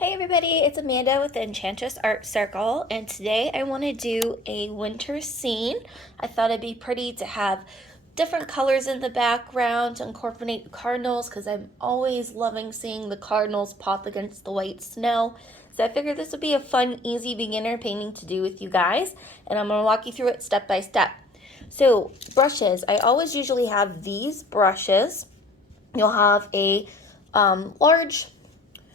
Hey everybody, it's Amanda with the Enchantress Art Circle, and today I want to do a winter scene. I thought it'd be pretty to have different colors in the background to incorporate the cardinals because I'm always loving seeing the cardinals pop against the white snow. So I figured this would be a fun, easy beginner painting to do with you guys, and I'm going to walk you through it step by step. So brushes, I always usually have these brushes. You'll have a large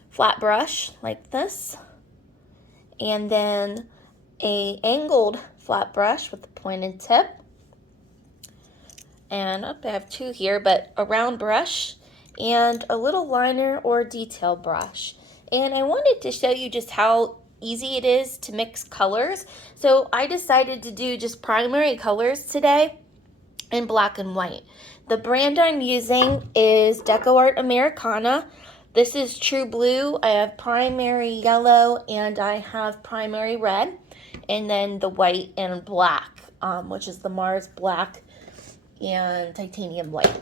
flat brush like this, and then a angled flat brush with a pointed tip, and I have two here, but a round brush and a little liner or detail brush. And I wanted to show you just how easy it is to mix colors, so I decided to do just primary colors today in black and white. The brand I'm using is DecoArt Americana. This is True Blue. I have primary yellow and I have primary red, and then the white and black, which is the Mars black and titanium white.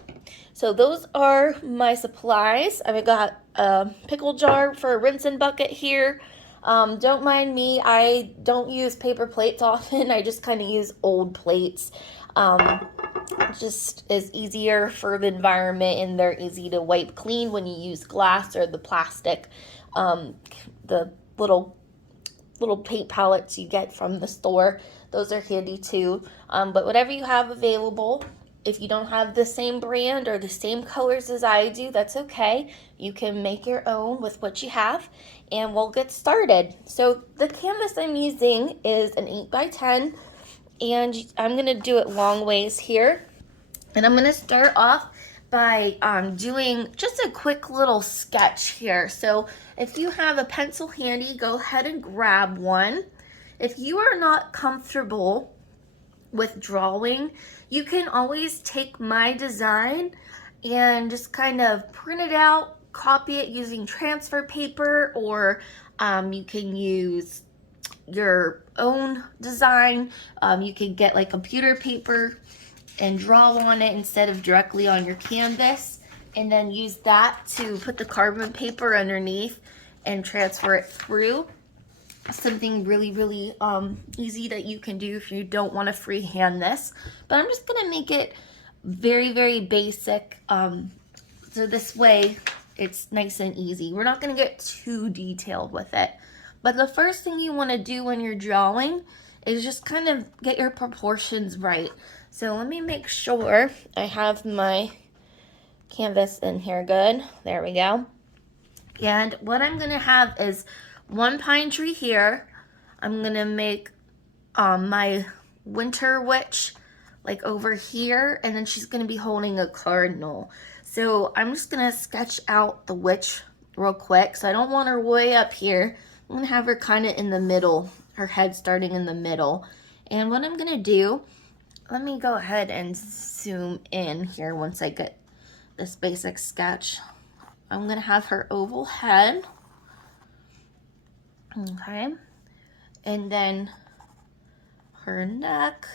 So those are my supplies. I've got a pickle jar for a rinsing bucket here. Don't mind me, I don't use paper plates often. I just kind of use old plates. Just is easier for the environment, and they're easy to wipe clean when you use glass or the plastic. The little paint palettes you get from the store, those are handy too. But whatever you have available, if you don't have the same brand or the same colors as I do, that's okay. You can make your own with what you have, and we'll get started. So the canvas I'm using is an 8x10, and I'm gonna do it long ways here. And I'm gonna start off by doing just a quick little sketch here. So if you have a pencil handy, go ahead and grab one. If you are not comfortable with drawing, you can always take my design and just kind of print it out, copy it using transfer paper, or you can use your own design. You can get like computer paper and draw on it instead of directly on your canvas, and then use that to put the carbon paper underneath and transfer it through. Something really easy that you can do if you don't want to freehand this, but I'm just gonna make it very basic, so this way it's nice and easy. We're not gonna get too detailed with it, but the first thing you want to do when you're drawing is just kind of get your proportions right. So let me make sure I have my canvas in here good. There we go. And what I'm gonna have is one pine tree here. I'm gonna make my winter witch like over here, and then she's gonna be holding a cardinal. So I'm just gonna sketch out the witch real quick. So I don't want her way up here. I'm gonna have her kind of in the middle, her head starting in the middle. And what I'm gonna do, let me go ahead and zoom in here once I get this basic sketch. I'm gonna have her oval head, okay, and then her neck.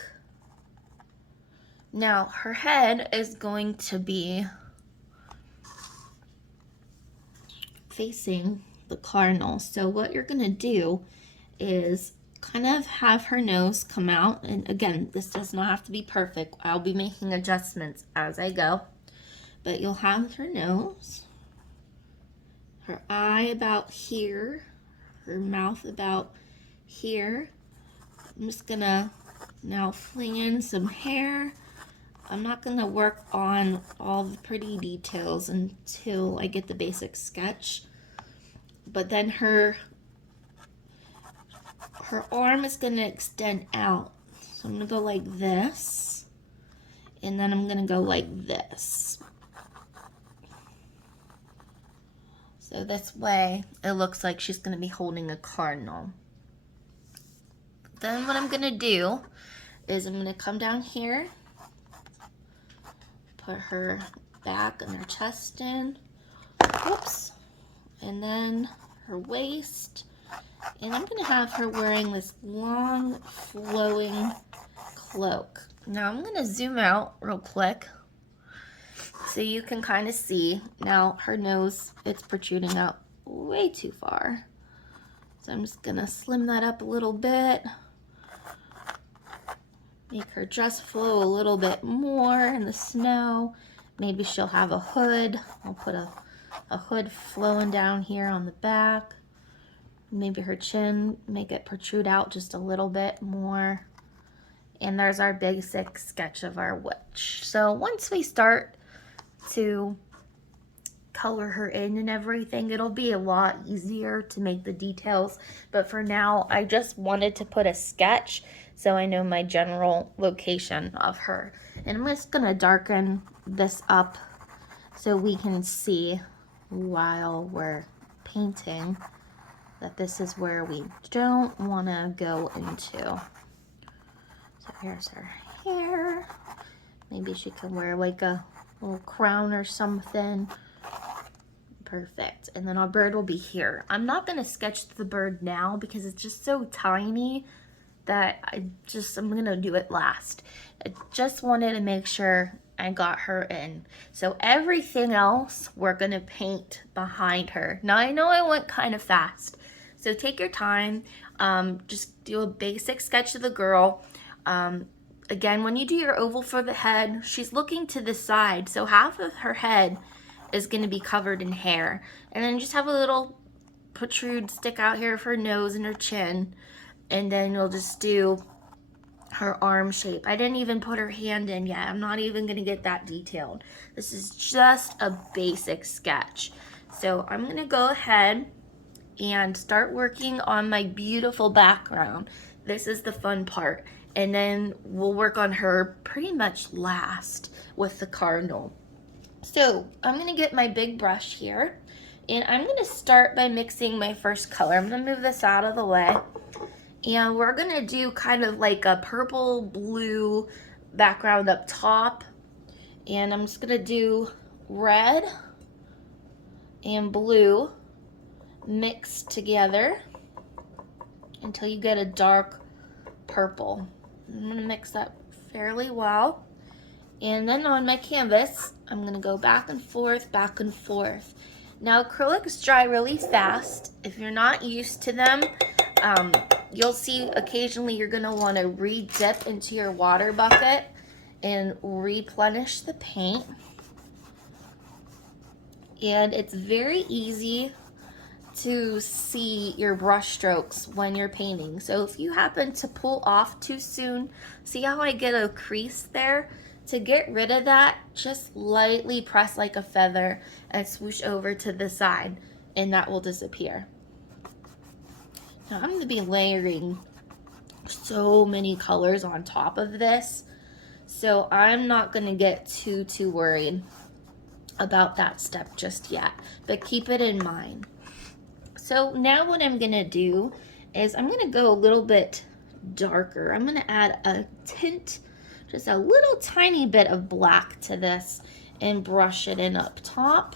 Now her head is going to be facing the cardinal. So what you're gonna do is kind of have her nose come out, and again, this does not have to be perfect. I'll be making adjustments as I go, but you'll have her nose, her eye about here, her mouth about here. I'm just gonna now fling in some hair. I'm not gonna work on all the pretty details until I get the basic sketch, but then her arm is gonna extend out. So I'm gonna go like this, and then I'm gonna go like this. So this way it looks like she's gonna be holding a cardinal. Then what I'm gonna do is I'm gonna come down here, put her back and her chest in, whoops, and then her waist. And I'm gonna have her wearing this long flowing cloak. Now I'm gonna zoom out real quick so you can kind of see. Now her nose, it's protruding out way too far. So I'm just gonna slim that up a little bit. Make her dress flow a little bit more in the snow. Maybe she'll have a hood. I'll put a hood flowing down here on the back. Maybe her chin, make it protrude out just a little bit more. And there's our basic sketch of our witch. So once we start to color her in and everything, it'll be a lot easier to make the details. But for now, I just wanted to put a sketch so I know my general location of her. And I'm just gonna darken this up so we can see while we're painting that this is where we don't wanna go into. So here's her hair. Maybe she can wear like a little crown or something. Perfect. And then our bird will be here. I'm not going to sketch the bird now because it's just so tiny that I'm going to do it last. I just wanted to make sure I got her in. So everything else we're going to paint behind her. Now I know I went kind of fast, so take your time. Just do a basic sketch of the girl. Again, when you do your oval for the head, she's looking to the side, so half of her head is going to be covered in hair. And then just have a little protrude stick out here of her nose and her chin. And then you'll just do her arm shape. I didn't even put her hand in yet. I'm not even going to get that detailed. This is just a basic sketch. So I'm going to go ahead and start working on my beautiful background. This is the fun part. And then we'll work on her pretty much last with the cardinal. So I'm going to get my big brush here, and I'm going to start by mixing my first color. I'm going to move this out of the way, and we're going to do kind of like a purple blue background up top, and I'm just going to do red and blue mixed together until you get a dark purple. I'm going to mix that fairly well. And then on my canvas, I'm going to go back and forth, back and forth. Now, acrylics dry really fast. If you're not used to them, you'll see occasionally you're going to want to re-dip into your water bucket and replenish the paint. And it's very easy to see your brush strokes when you're painting. So if you happen to pull off too soon, see how I get a crease there? To get rid of that, just lightly press like a feather and swoosh over to the side, and that will disappear. Now I'm going to be layering so many colors on top of this, so I'm not going to get too worried about that step just yet, but keep it in mind. So now what I'm going to do is I'm going to go a little bit darker. I'm going to add a tint, just a little tiny bit of black to this, and brush it in up top.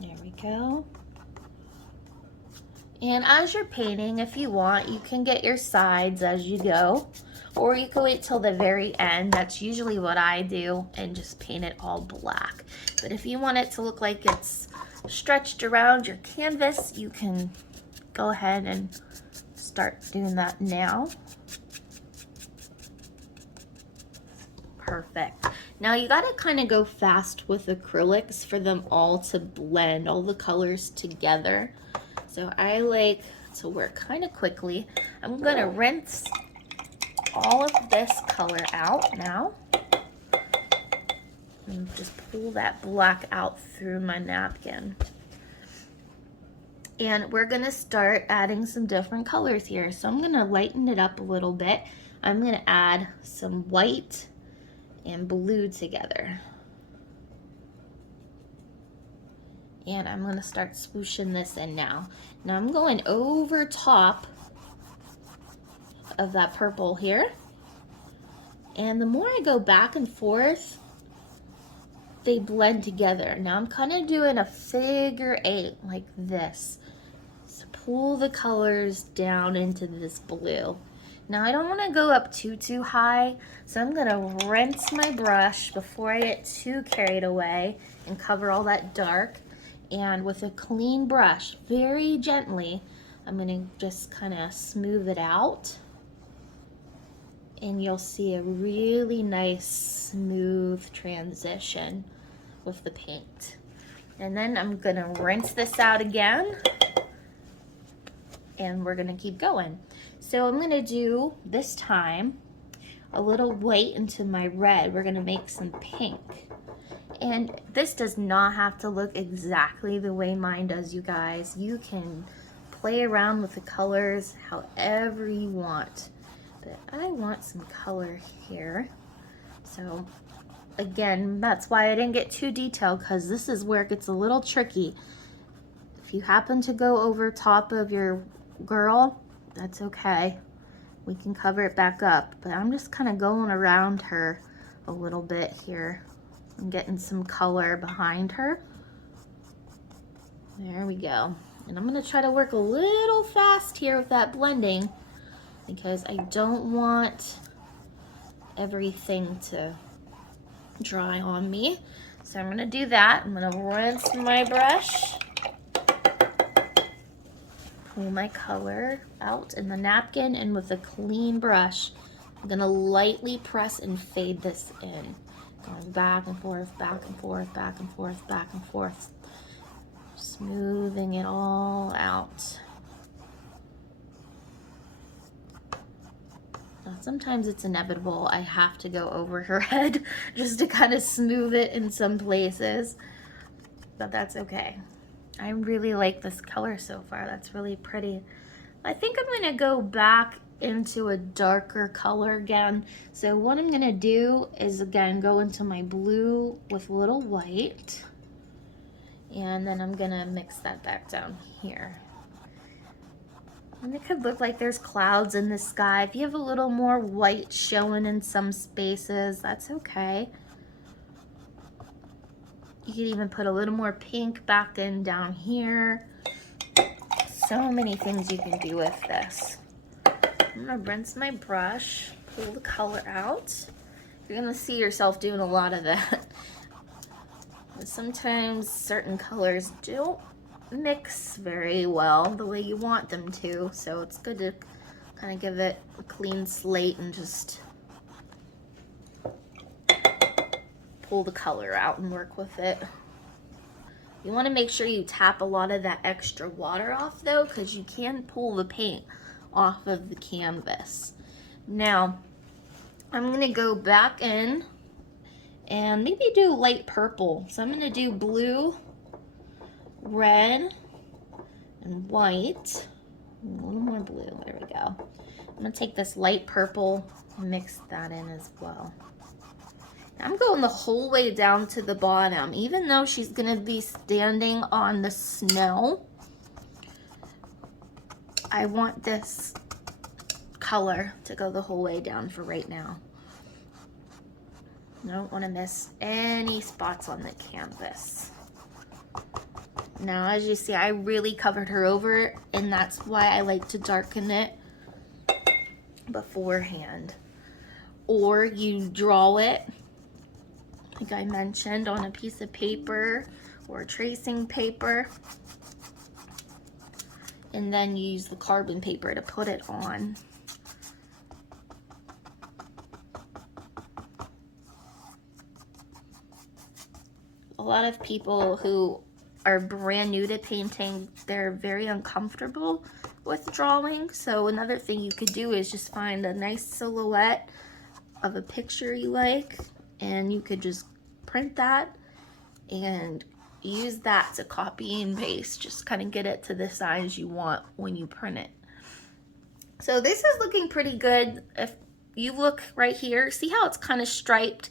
There we go. And as you're painting, if you want, you can get your sides as you go, or you can wait till the very end. That's usually what I do, and just paint it all black. But if you want it to look like it's stretched around your canvas, you can go ahead and start doing that now. Perfect. Now you got to kind of go fast with acrylics for them all to blend, all the colors together. So I like to work kind of quickly. I'm going to rinse all of this color out now. And just pull that black out through my napkin. And we're going to start adding some different colors here. So I'm going to lighten it up a little bit. I'm going to add some white and blue together. And I'm going to start swooshing this in now. Now I'm going over top of that purple here. And the more I go back and forth, they blend together. Now I'm kind of doing a figure 8 like this. So pull the colors down into this blue. Now I don't want to go up too high, so I'm gonna rinse my brush before I get too carried away and cover all that dark. And with a clean brush, very gently, I'm gonna just kind of smooth it out. And you'll see a really nice smooth transition with the paint. And then I'm gonna rinse this out again, and we're gonna keep going. So I'm gonna do, this time, a little white into my red. We're gonna make some pink. And this does not have to look exactly the way mine does, you guys. You can play around with the colors however you want. But I want some color here. So again, that's why I didn't get too detailed, because this is where it gets a little tricky. If you happen to go over top of your girl, that's okay. We can cover it back up. But I'm just kind of going around her a little bit here. I'm getting some color behind her. There we go. And I'm gonna try to work a little fast here with that blending, because I don't want everything to dry on me. So I'm gonna do that. I'm gonna rinse my brush, pull my color out in the napkin, and with a clean brush, I'm gonna lightly press and fade this in. Going back and forth, back and forth, back and forth, back and forth. Smoothing it all out. Now, sometimes it's inevitable. I have to go over her head just to kind of smooth it in some places. But that's okay. I really like this color so far. That's really pretty. I think I'm gonna go back into a darker color again. So what I'm gonna do is, again, go into my blue with a little white, and then I'm gonna mix that back down here. And it could look like there's clouds in the sky. If you have a little more white showing in some spaces, that's okay. You could even put a little more pink back in down here. So many things you can do with this. I'm gonna rinse my brush, pull the color out. You're gonna see yourself doing a lot of that. But sometimes certain colors don't mix very well the way you want them to, so it's good to kind of give it a clean slate and just pull the color out and work with it. You want to make sure you tap a lot of that extra water off though, because you can pull the paint off of the canvas. Now I'm gonna go back in and maybe do light purple. So I'm gonna do blue, red, and white. A little more blue, there we go. I'm gonna take this light purple and mix that in as well. I'm going the whole way down to the bottom, even though she's gonna be standing on the snow. I want this color to go the whole way down for right now. I don't want to miss any spots on the canvas. Now, as you see, I really covered her over, and that's why I like to darken it beforehand. Or you draw it, like I mentioned, on a piece of paper or tracing paper, and then use the carbon paper to put it on. A lot of people who are brand new to painting, they're very uncomfortable with drawing. So another thing you could do is just find a nice silhouette of a picture you like, and you could just print that and use that to copy and paste. Just kind of get it to the size you want when you print it. So this is looking pretty good. If you look right here, see how it's kind of striped?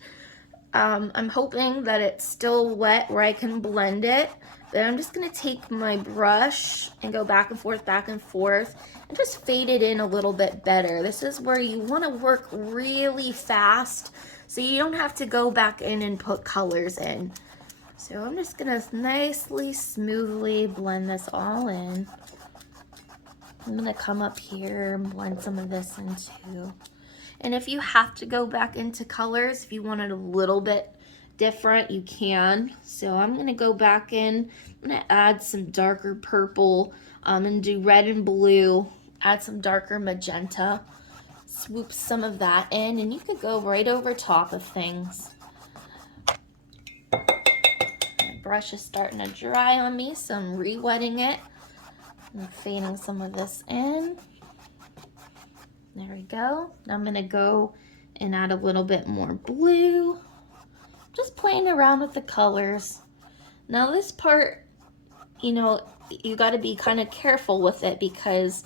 I'm hoping that it's still wet where I can blend it. But I'm just gonna take my brush and go back and forth, and just fade it in a little bit better. This is where you wanna work really fast, so you don't have to go back in and put colors in. So I'm just gonna nicely, smoothly blend this all in. I'm gonna come up here and blend some of this in too. And if you have to go back into colors, if you want it a little bit different, you can. So I'm gonna go back in, I'm gonna add some darker purple and do red and blue, add some darker magenta, swoop some of that in, and you could go right over top of things. My brush is starting to dry on me, so I'm re-wetting it and fading some of this in. There we go. Now I'm gonna go and add a little bit more blue. Just playing around with the colors. Now this part, you know, you got to be kind of careful with it, because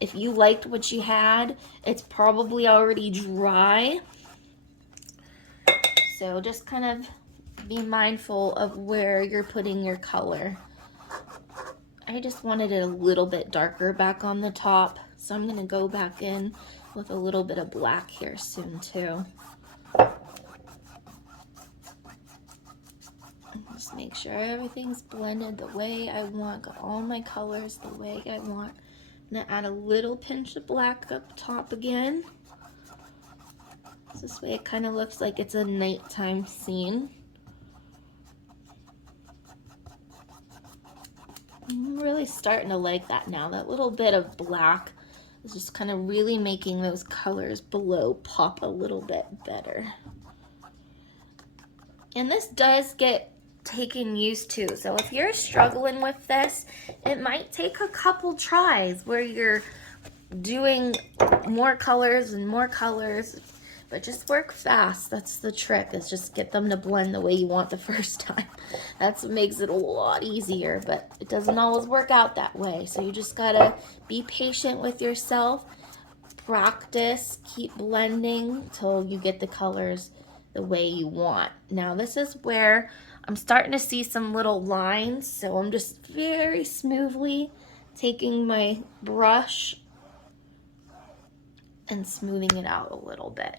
if you liked what you had, it's probably already dry. So just kind of be mindful of where you're putting your color. I just wanted it a little bit darker back on the top, so I'm gonna go back in with a little bit of black here soon too. Just make sure everything's blended the way I want, got all my colors the way I want. I'm gonna add a little pinch of black up top again. So this way it kind of looks like it's a nighttime scene. I'm really starting to like that now. That little bit of black is just kind of really making those colors below pop a little bit better. And this does get taken used to. So if you're struggling with this, it might take a couple tries where you're doing more colors and more colors, but just work fast. That's the trick, is just get them to blend the way you want the first time. That's what makes it a lot easier, but it doesn't always work out that way. So you just gotta be patient with yourself, practice, keep blending till you get the colors the way you want. Now this is where I'm starting to see some little lines, so I'm just very smoothly taking my brush and smoothing it out a little bit.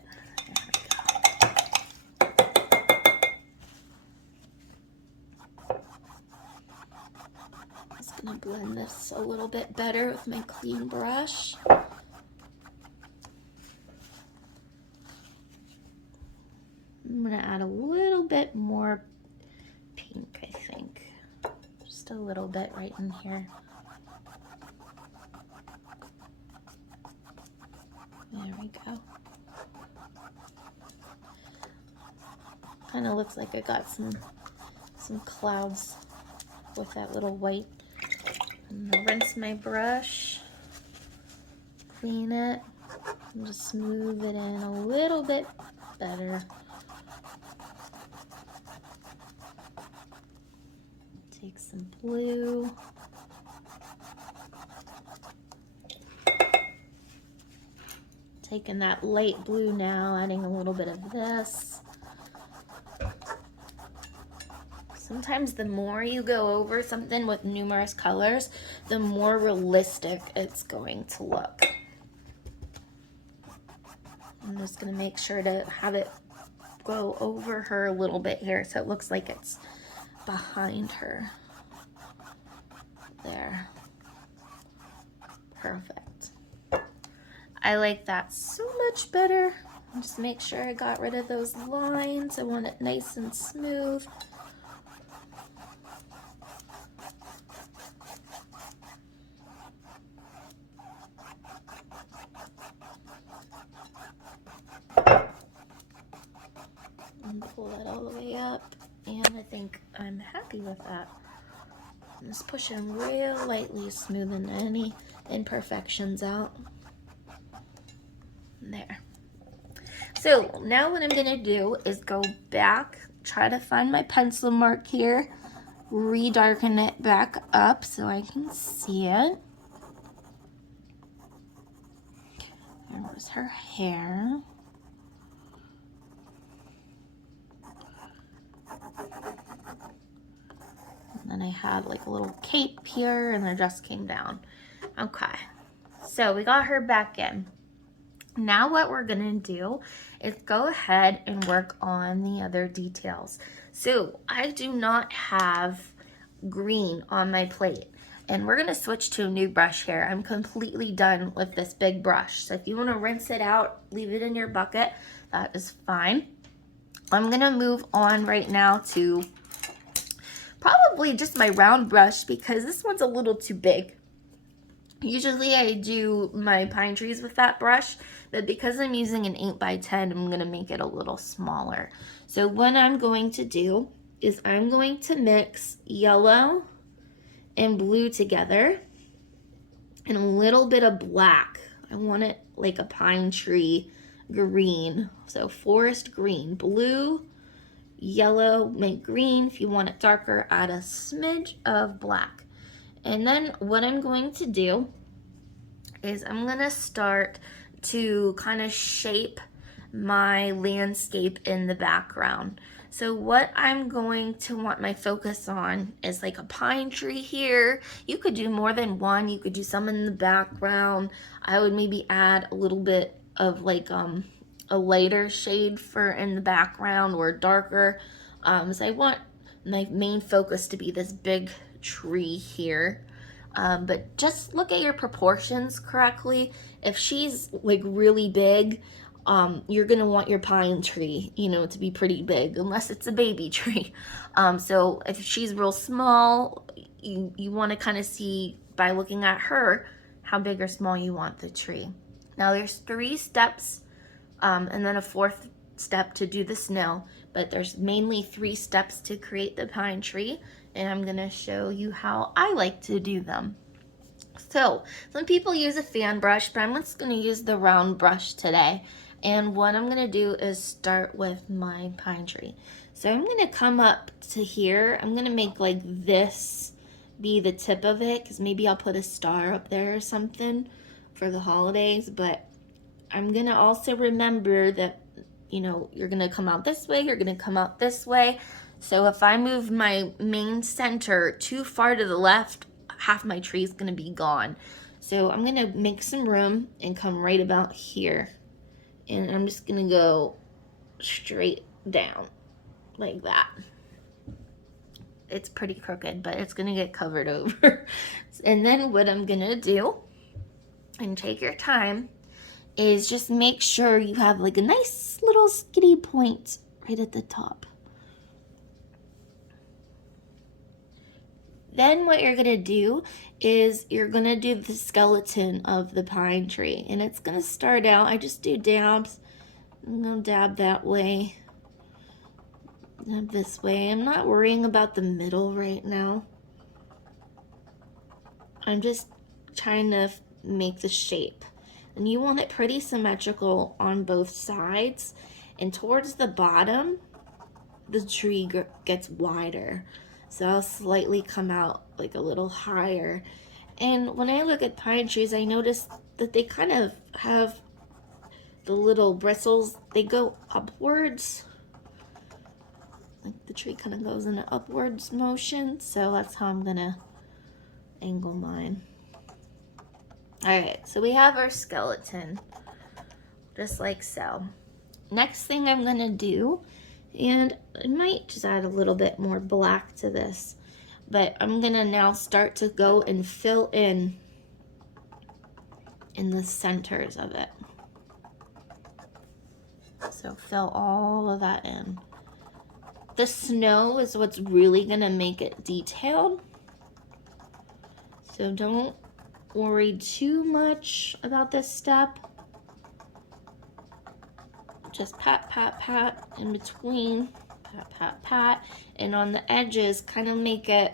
Just gonna blend this a little bit better with my clean brush. I'm gonna add a little bit more pink, I think. Just a little bit right in here. There we go. Kind of looks like I got some clouds with that little white. I'm gonna rinse my brush, clean it, and just smooth it in a little bit better. Take some blue. Taking that light blue now, adding a little bit of this. Sometimes the more you go over something with numerous colors, the more realistic it's going to look. I'm just gonna make sure to have it go over her a little bit here so it looks like it's behind her. There. Perfect. I like that so much better. Just make sure I got rid of those lines. I want it nice and smooth. And pull that all the way up. And I think I'm happy with that. I'm just pushing real lightly, smoothing any imperfections out. There. So now what I'm gonna do is go back, try to find my pencil mark here, re-darken it back up so I can see it. There was her hair. And then I had like a little cape here and the dress came down. Okay, so we got her back in. Now what we're gonna do is go ahead and work on the other details. So I do not have green on my plate. And we're gonna switch to a new brush here. I'm completely done with this big brush. So if you wanna rinse it out, leave it in your bucket, that is fine. I'm gonna move on right now to probably just my round brush because this one's a little too big. Usually I do my pine trees with that brush, but because I'm using an 8x10, I'm gonna make it a little smaller. So what I'm going to do is I'm going to mix yellow and blue together and a little bit of black. I want it like a pine tree green. So forest green, blue, yellow, make green. If you want it darker, add a smidge of black. And then what I'm going to do is I'm gonna start to kind of shape my landscape in the background. So what I'm going to want my focus on is like a pine tree here. You could do more than one. You could do some in the background. I would maybe add a little bit of like a lighter shade for in the background or darker. So I want my main focus to be this big tree here. But just look at your proportions correctly. If she's like really big, you're gonna want your pine tree, you know, to be pretty big, unless it's a baby tree. So if she's real small, you want to kind of see by looking at her how big or small you want the tree. Now there's 3 steps and then a 4th step to do the snow, but there's mainly 3 steps to create the pine tree, and I'm gonna show you how I like to do them. So some people use a fan brush, but I'm just gonna use the round brush today. And what I'm gonna do is start with my pine tree. So I'm gonna come up to here. I'm gonna make like this be the tip of it, because maybe I'll put a star up there or something for the holidays. But I'm gonna also remember that, you know, you're gonna come out this way, you're gonna come out this way. So if I move my main center too far to the left, half my tree is gonna be gone. So I'm gonna make some room and come right about here. And I'm just gonna go straight down like that. It's pretty crooked, but it's gonna get covered over. And then what I'm gonna do, and take your time, is just make sure you have like a nice little skinny point right at the top. Then what you're gonna do is you're gonna do the skeleton of the pine tree, and it's gonna start out, I just do dabs. I'm gonna dab that way, dab this way. I'm not worrying about the middle right now. I'm just trying to make the shape. And you want it pretty symmetrical on both sides, and towards the bottom, the tree gets wider. So I'll slightly come out like a little higher. And when I look at pine trees, I notice that they kind of have the little bristles, they go upwards. Like the tree kind of goes in an upwards motion. So that's how I'm gonna angle mine. All right, so we have our skeleton, just like so. Next thing I'm gonna do, and I might just add a little bit more black to this, but I'm gonna now start to go and fill in the centers of it. So fill all of that in. The snow is what's really gonna make it detailed. So don't worry too much about this step. Just pat, pat, pat in between, pat, pat, pat, and on the edges, kind of make it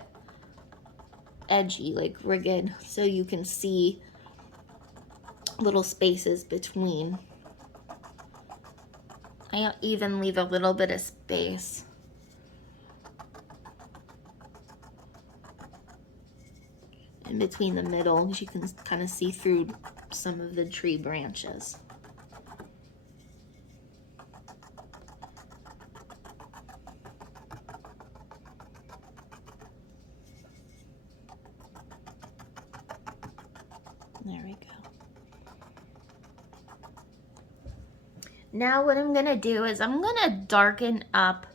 edgy, like rigged, so you can see little spaces between. I even leave a little bit of space. In between the middle, you can kind of see through some of the tree branches. There we go. Now what I'm gonna do is I'm gonna darken up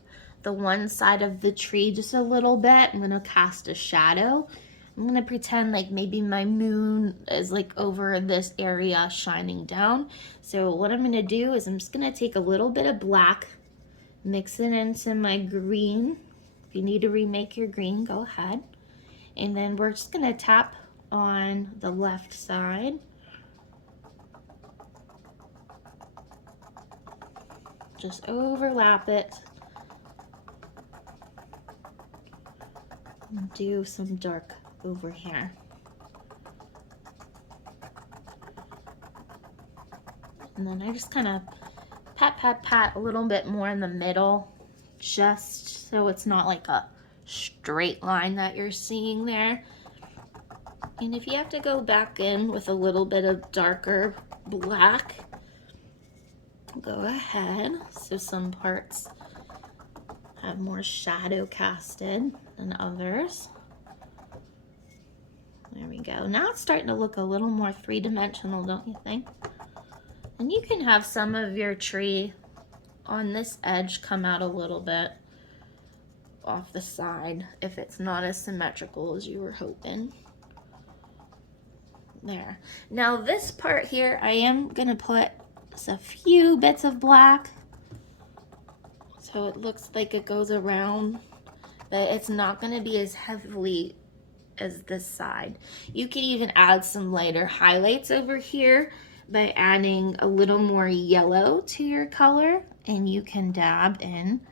the one side of the tree just a little bit. I'm gonna cast a shadow. I'm gonna pretend like maybe my moon is like over this area shining down. So what I'm gonna do is I'm just gonna take a little bit of black, mix it into my green. If you need to remake your green, go ahead. And then we're just gonna tap on the left side. Just overlap it. And do some dark over here. And then I just kind of pat, pat, pat a little bit more in the middle, just so it's not like a straight line that you're seeing there. And if you have to go back in with a little bit of darker black, go ahead. So some parts have more shadow casted than others. There we go. Now it's starting to look a little more three-dimensional, don't you think? And you can have some of your tree on this edge come out a little bit off the side if it's not as symmetrical as you were hoping. There. Now this part here, I am gonna put just a few bits of black so it looks like it goes around, but it's not gonna be as heavily as this side. You can even add some lighter highlights over here by adding a little more yellow to your color, and you can dab in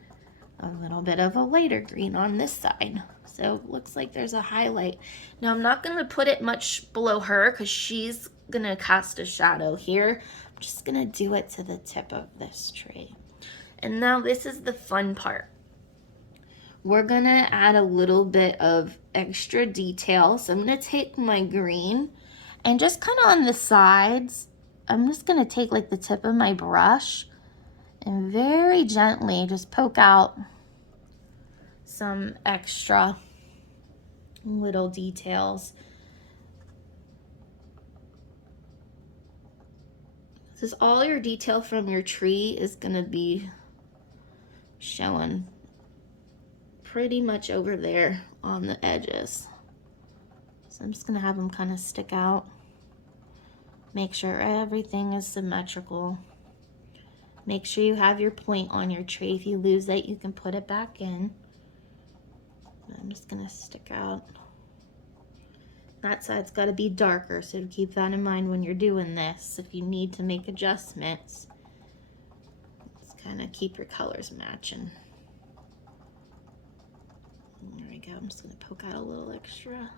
a little bit of a lighter green on this side. So it looks like there's a highlight. Now I'm not gonna put it much below her because she's gonna cast a shadow here. I'm just gonna do it to the tip of this tree. And now this is the fun part. We're gonna add a little bit of extra detail. So I'm gonna take my green and just kind of on the sides, I'm just gonna take like the tip of my brush and very gently just poke out some extra little details. This is all your detail from your tree is gonna be showing pretty much over there on the edges. So I'm just gonna have them kind of stick out. Make sure everything is symmetrical. Make sure you have your point on your tree. If you lose it, you can put it back in. I'm just gonna stick out. That side's gotta be darker, so keep that in mind when you're doing this. If you need to make adjustments, just kind of keep your colors matching. There we go. I'm just gonna poke out a little extra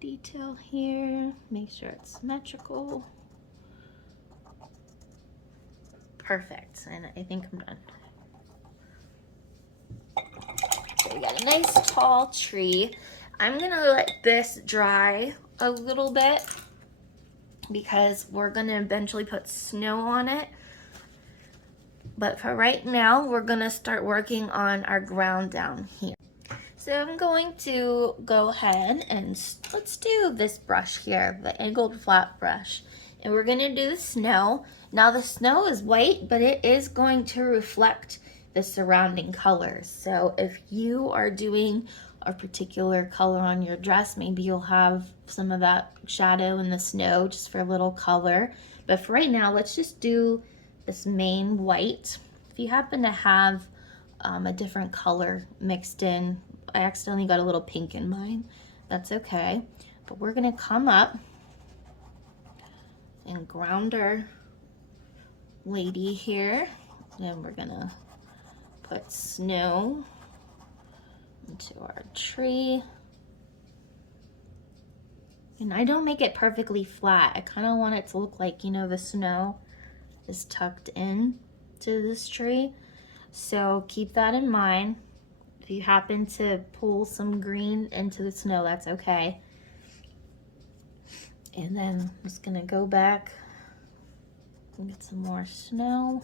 detail here. Make sure it's symmetrical. Perfect, and I think I'm done. So we got a nice tall tree. I'm gonna let this dry a little bit because we're gonna eventually put snow on it. But for right now, we're gonna start working on our ground down here. So I'm going to go ahead and let's do this brush here, the angled flat brush. And we're gonna do the snow. Now the snow is white, but it is going to reflect the surrounding colors. So if you are doing a particular color on your dress, maybe you'll have some of that shadow in the snow just for a little color. But for right now, let's just do this main white. If you happen to have a different color mixed in, I accidentally got a little pink in mine, that's okay. But we're gonna come up and ground our lady here, and we're gonna put snow into our tree. And I don't make it perfectly flat. I kind of want it to look like, you know, the snow is tucked in to this tree. So keep that in mind. If you happen to pull some green into the snow, that's okay. And then I'm just gonna go back and get some more snow.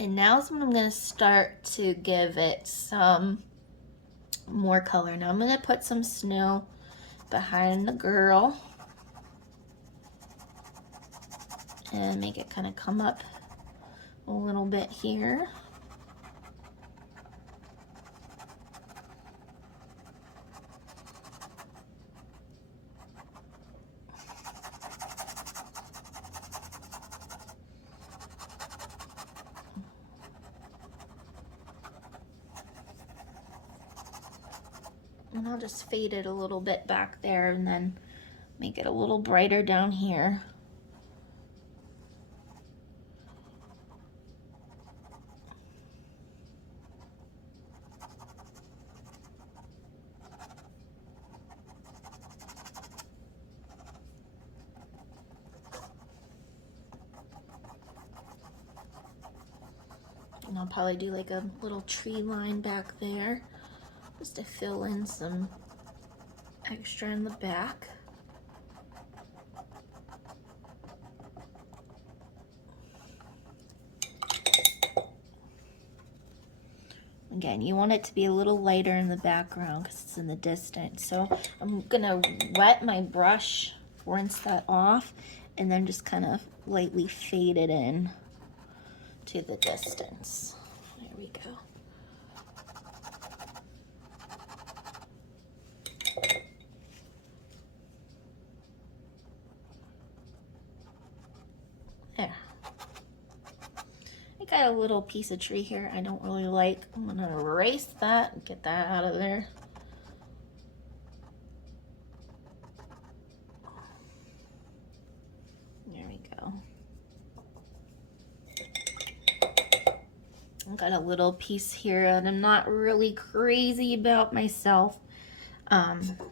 And now is when I'm gonna start to give it some more color. Now I'm gonna put some snow behind the girl and make it kind of come up a little bit here. And I'll just fade it a little bit back there and then make it a little brighter down here. And I'll probably do like a little tree line back there just to fill in some extra in the back. Again, you want it to be a little lighter in the background because it's in the distance. So I'm gonna wet my brush, rinse that off, and then just kind of lightly fade it in to the distance. There we go. There. I got a little piece of tree here I don't really like. I'm gonna erase that and get that out of there. There we go. I've got a little piece here that I'm not really crazy about myself.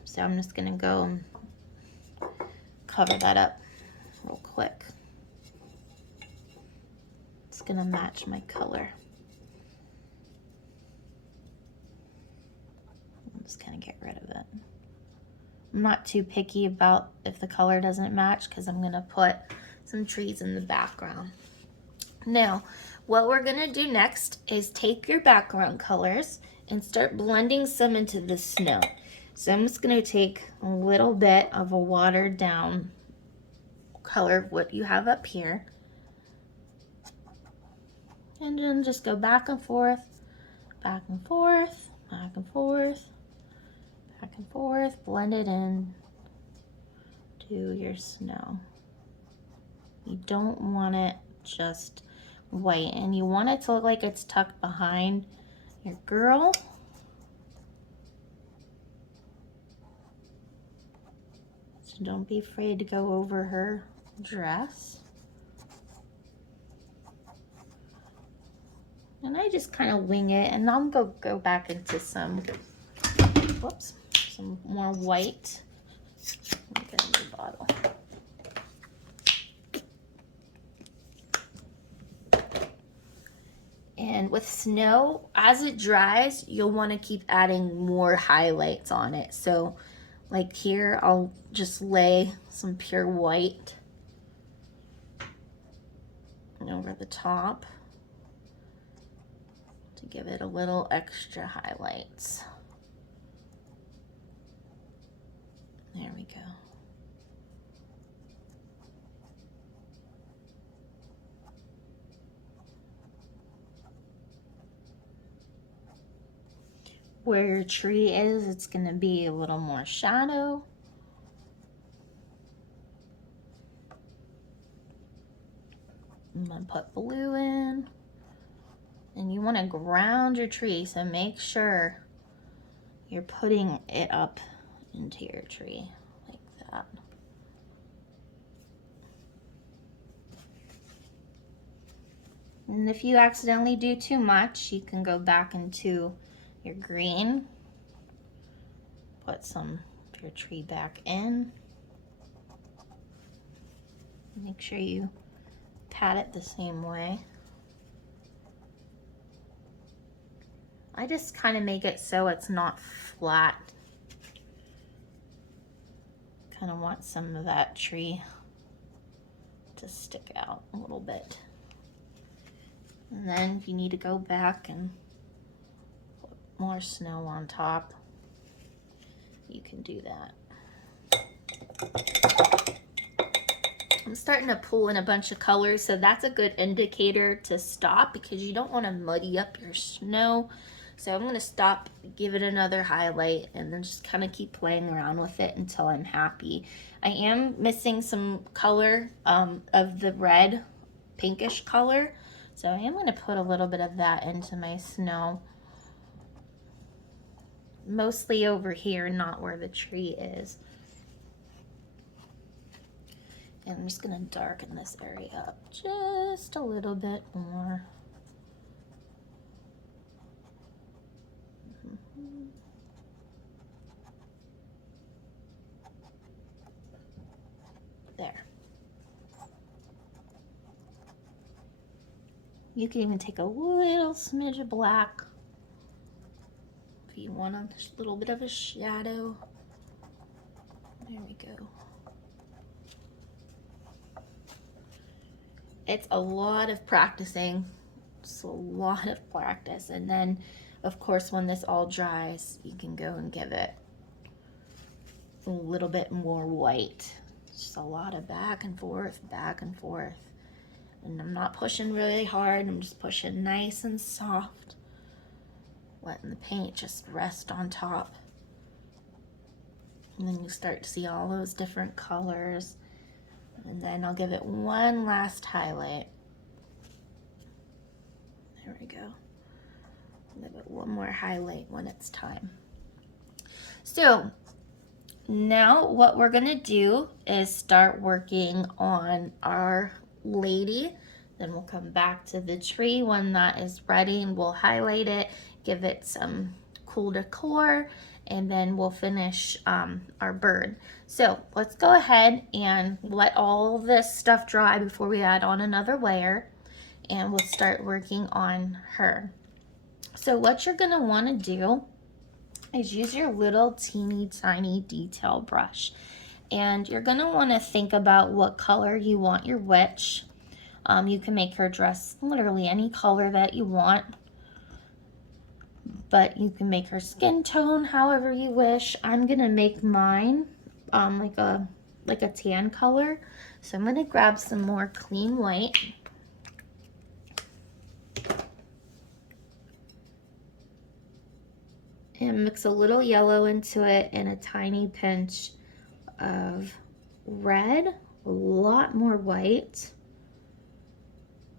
So I'm just gonna go and cover that up real quick. It's gonna match my color. I'm just gonna get rid of it. I'm not too picky about if the color doesn't match because I'm gonna put some trees in the background. Now, what we're gonna do next is take your background colors and start blending some into the snow. So I'm just gonna take a little bit of a watered down color of what you have up here. And then just go back and forth, back and forth, back and forth, back and forth, blend it in to your snow. You don't want it just white, and you want it to look like it's tucked behind your girl. So don't be afraid to go over her dress. And I just kind of wing it, and I'm gonna go back into some, whoops, some more white. Let me get a new bottle. And with snow, as it dries, you'll want to keep adding more highlights on it. So like here, I'll just lay some pure white over the top to give it a little extra highlights. There we go. Where your tree is, it's going to be a little more shadow. I'm going to put blue in. And you want to ground your tree, so make sure you're putting it up into your tree like that. And if you accidentally do too much, you can go back into your green, put some of your tree back in. Make sure you pat it the same way. I just kind of make it so it's not flat. Kind of want some of that tree to stick out a little bit. And then if you need to go back and put more snow on top, you can do that. I'm starting to pull in a bunch of colors, so that's a good indicator to stop because you don't want to muddy up your snow. So I'm going to stop, give it another highlight, and then just kind of keep playing around with it until I'm happy. I am missing some color of the red pinkish color, so I am going to put a little bit of that into my snow. Mostly over here, not where the tree is. And I'm just going to darken this area up just a little bit more. There. You can even take a little smidge of black if you want a little bit of a shadow. There we go. It's a lot of practicing. It's a lot of practice. And then, of course, when this all dries, you can go and give it a little bit more white. Just a lot of back and forth, back and forth. And I'm not pushing really hard. I'm just pushing nice and soft. Letting the paint just rest on top. And then you start to see all those different colors. And then I'll give it one last highlight. There we go. Give it one more highlight when it's time. So now what we're gonna do is start working on our lady. Then we'll come back to the tree when that is ready and we'll highlight it, give it some cool decor, and then we'll finish our bird. So let's go ahead and let all this stuff dry before we add on another layer, and we'll start working on her. So what you're gonna wanna do is use your little teeny tiny detail brush, and you're gonna wanna think about what color you want your witch. You can make her dress literally any color that you want, but you can make her skin tone however you wish. I'm gonna make mine like a tan color. So I'm gonna grab some more clean white. And mix a little yellow into it and a tiny pinch of red, a lot more white,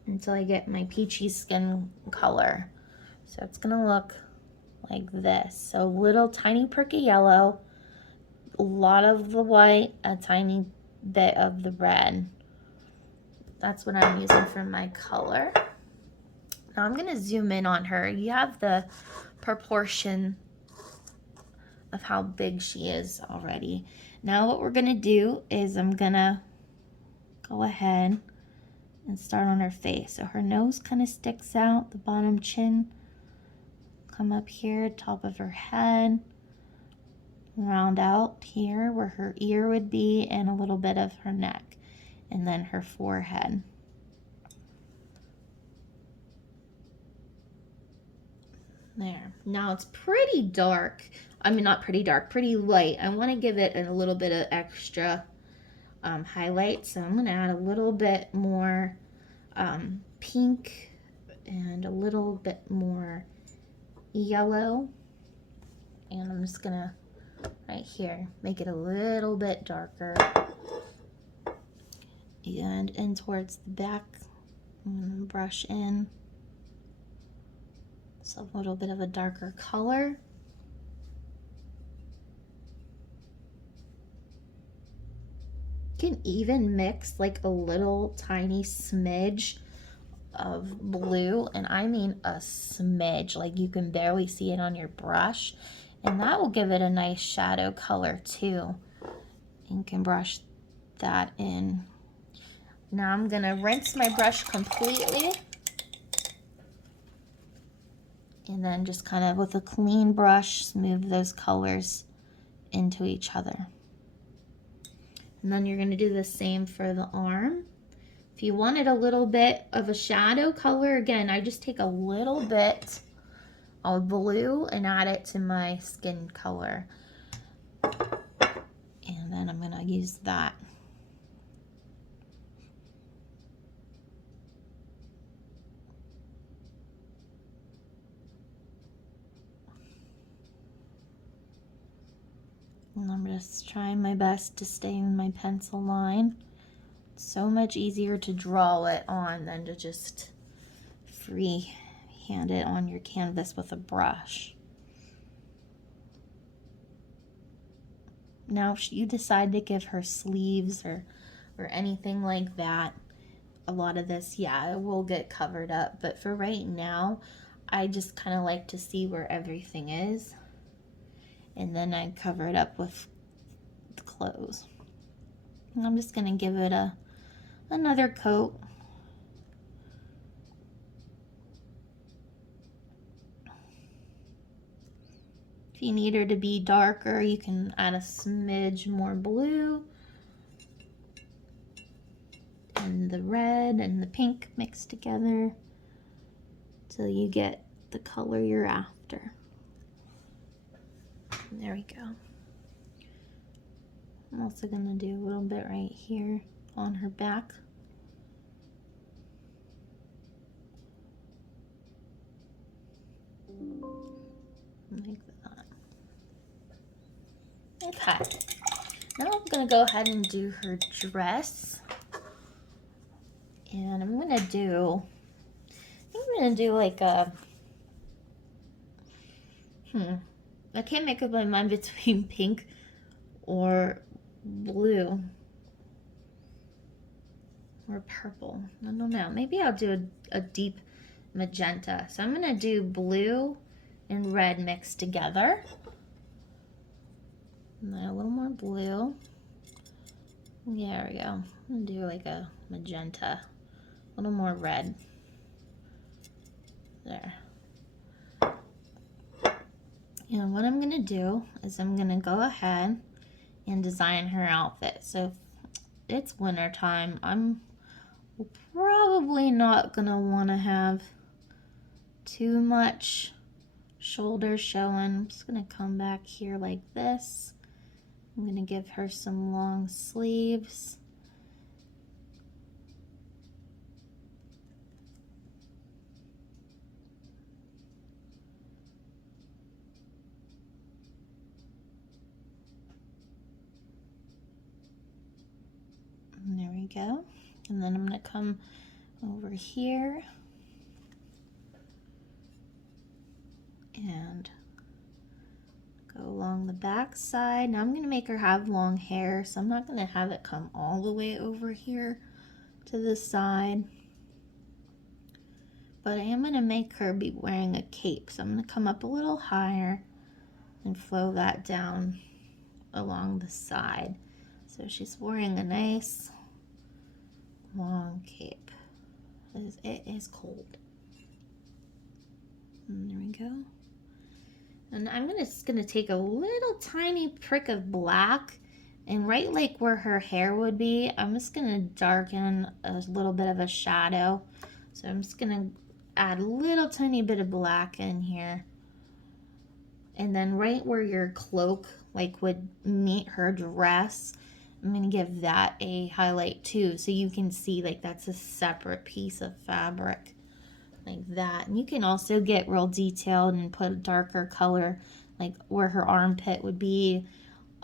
until I get my peachy skin color. So it's gonna look like this. So little tiny prick of yellow, a lot of the white, a tiny bit of the red. That's what I'm using for my color. Now I'm gonna zoom in on her. You have the proportion of how big she is already. Now what we're gonna do is I'm gonna go ahead and start on her face. So her nose kind of sticks out, the bottom chin come up here, top of her head, round out here where her ear would be, and a little bit of her neck, and then her forehead. There. Now it's pretty dark. I mean, not pretty dark, pretty light. I want to give it a little bit of extra highlight, so I'm going to add a little bit more pink and a little bit more yellow, and I'm just going to right here make it a little bit darker, and in towards the back, and brush in. So a little bit of a darker color. You can even mix like a little tiny smidge of blue, and I mean a smidge, like you can barely see it on your brush, and that will give it a nice shadow color too. You can brush that in. Now I'm gonna rinse my brush completely, and then just kind of with a clean brush smooth those colors into each other. And then you're going to do the same for the arm. If you wanted a little bit of a shadow color, again, I just take a little bit of blue and add it to my skin color. And then I'm going to use that. I'm just trying my best to stay in my pencil line. It's so much easier to draw it on than to just freehand it on your canvas with a brush. Now, if you decide to give her sleeves or anything like that, a lot of this, yeah, it will get covered up. But for right now, I just kind of like to see where everything is. And then I cover it up with the clothes. And I'm just going to give it another coat. If you need her to be darker, you can add a smidge more blue. And the red and the pink mixed together till you get the color you're after. And there we go. I'm also going to do a little bit right here on her back. Like that. Okay. Now I'm going to go ahead and do her dress. And I'm going to do, I think I'm going to do like a, I can't make up my mind between pink or blue or purple. I don't know. Maybe I'll do a deep magenta. So I'm going to do blue and red mixed together. And then a little more blue. There we go. I'm going to do like a magenta. A little more red. There. And what I'm going to do is I'm going to go ahead and design her outfit. So if it's winter time, I'm probably not going to want to have too much shoulder showing. I'm just going to come back here like this. I'm going to give her some long sleeves. And there we go. And then I'm going to come over here and go along the back side. Now I'm going to make her have long hair, so I'm not going to have it come all the way over here to the side. But I am going to make her be wearing a cape, so I'm going to come up a little higher and flow that down along the side. So she's wearing a nice long cape. It is cold. And there we go. And I'm just gonna take a little tiny prick of black, and right like where her hair would be, I'm just gonna darken a little bit of a shadow. So I'm just gonna add a little tiny bit of black in here. And then right where your cloak like would meet her dress, I'm gonna give that a highlight too, so you can see like that's a separate piece of fabric. Like that. And you can also get real detailed and put a darker color like where her armpit would be,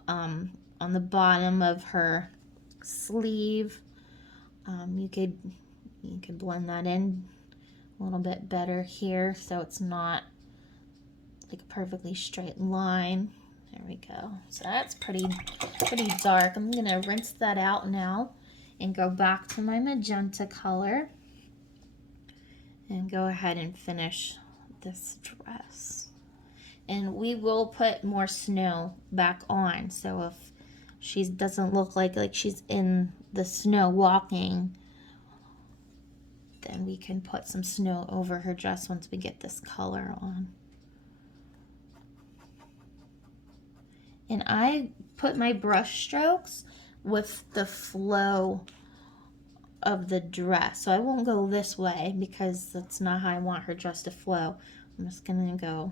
on the bottom of her sleeve. You could blend that in a little bit better here so it's not like a perfectly straight line. There we go. So that's pretty dark. I'm gonna rinse that out now and go back to my magenta color and go ahead and finish this dress. And we will put more snow back on, so if she doesn't look like she's in the snow walking, then we can put some snow over her dress once we get this color on. And I put my brush strokes with the flow of the dress. So I won't go this way because that's not how I want her dress to flow. I'm just gonna go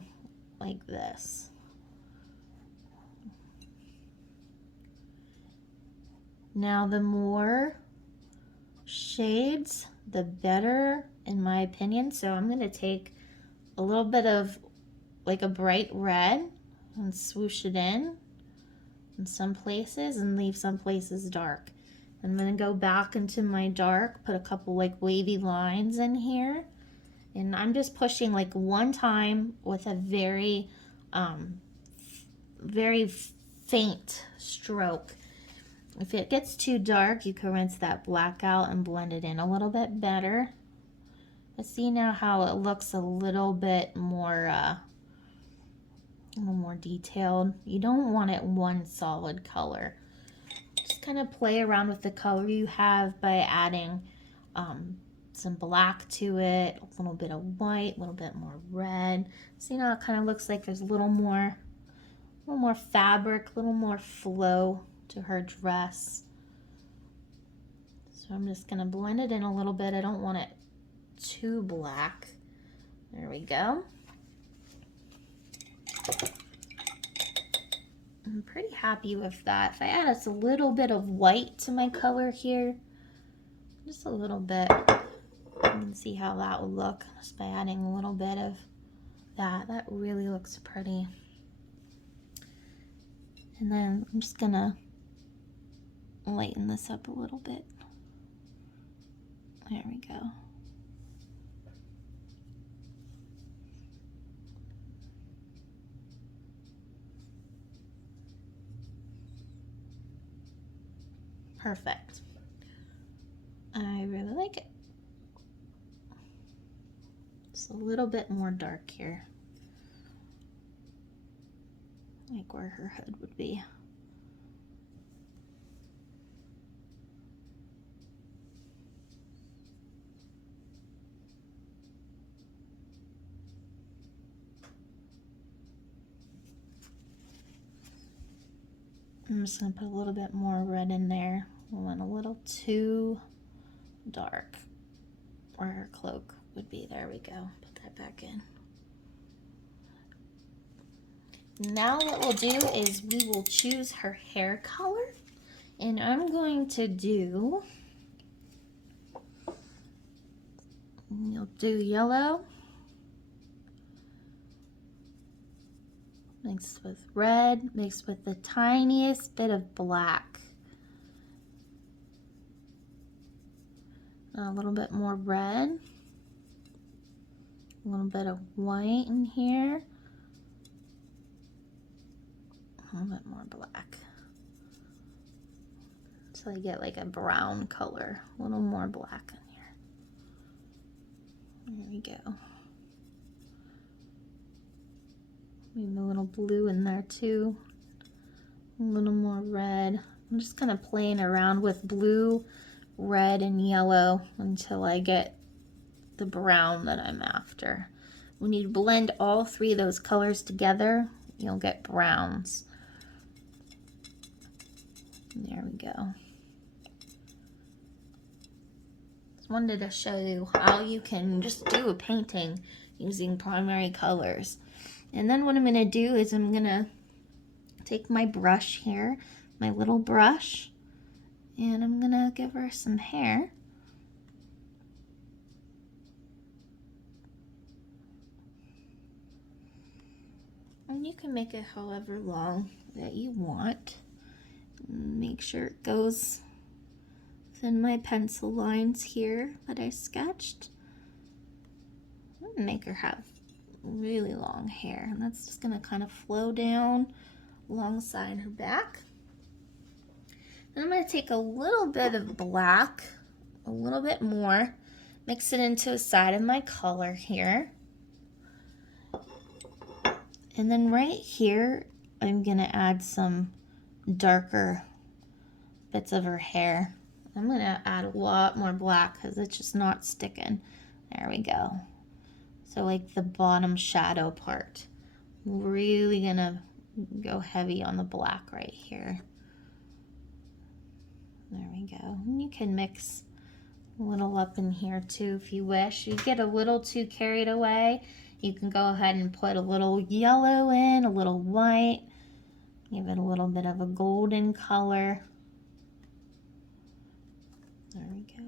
like this. Now the more shades, the better in my opinion. So I'm gonna take a little bit of like a bright red and swoosh it in. in some places and leave some places dark. I'm gonna go back into my dark, put a couple like wavy lines in here, and I'm just pushing like one time with a very, very faint stroke. If it gets too dark, you can rinse that black out and blend it in a little bit better. But see now how it looks a little bit more detailed. You don't want it one solid color. Just kind of play around with the color you have by adding some black to it, a little bit of white, a little bit more red. See how it kind of looks like there's a little more fabric, a little more flow to her dress. So I'm just gonna blend it in a little bit. I don't want it too black. There we go. I'm pretty happy with that. If I add a little bit of white to my color here, just a little bit, you can see how that would look just by adding a little bit of that. That really looks pretty. And then I'm just gonna lighten this up a little bit. There we go. Perfect. I really like it. Just a little bit more dark here, like where her hood would be. I'm just going to put a little bit more red in there. I went a little too dark where her cloak would be. There we go. Put that back in. Now what we'll do is we will choose her hair color. And I'm going to do, you'll do yellow mixed with red, mixed with the tiniest bit of black. A little bit more red, a little bit of white in here, a little bit more black. So I get like a brown color, a little more black in here. There we go. Maybe a little blue in there too. A little more red. I'm just kind of playing around with blue, red, and yellow until I get the brown that I'm after. When you blend all three of those colors together, you'll get browns. There we go. Just wanted to show you how you can just do a painting using primary colors. And then what I'm going to do is I'm going to take my brush here, my little brush, and I'm going to give her some hair. And you can make it however long that you want. Make sure it goes within my pencil lines here that I sketched. I'm going to make her have really long hair, and that's just going to kind of flow down alongside her back. And I'm going to take a little bit of black, a little bit more, mix it into a side of my color here. And then right here, I'm going to add some darker bits of her hair. I'm going to add a lot more black because it's just not sticking. There we go. So like the bottom shadow part. Really gonna go heavy on the black right here. There we go. And you can mix a little up in here too if you wish. You get a little too carried away, you can go ahead and put a little yellow in, a little white, give it a little bit of a golden color. There we go.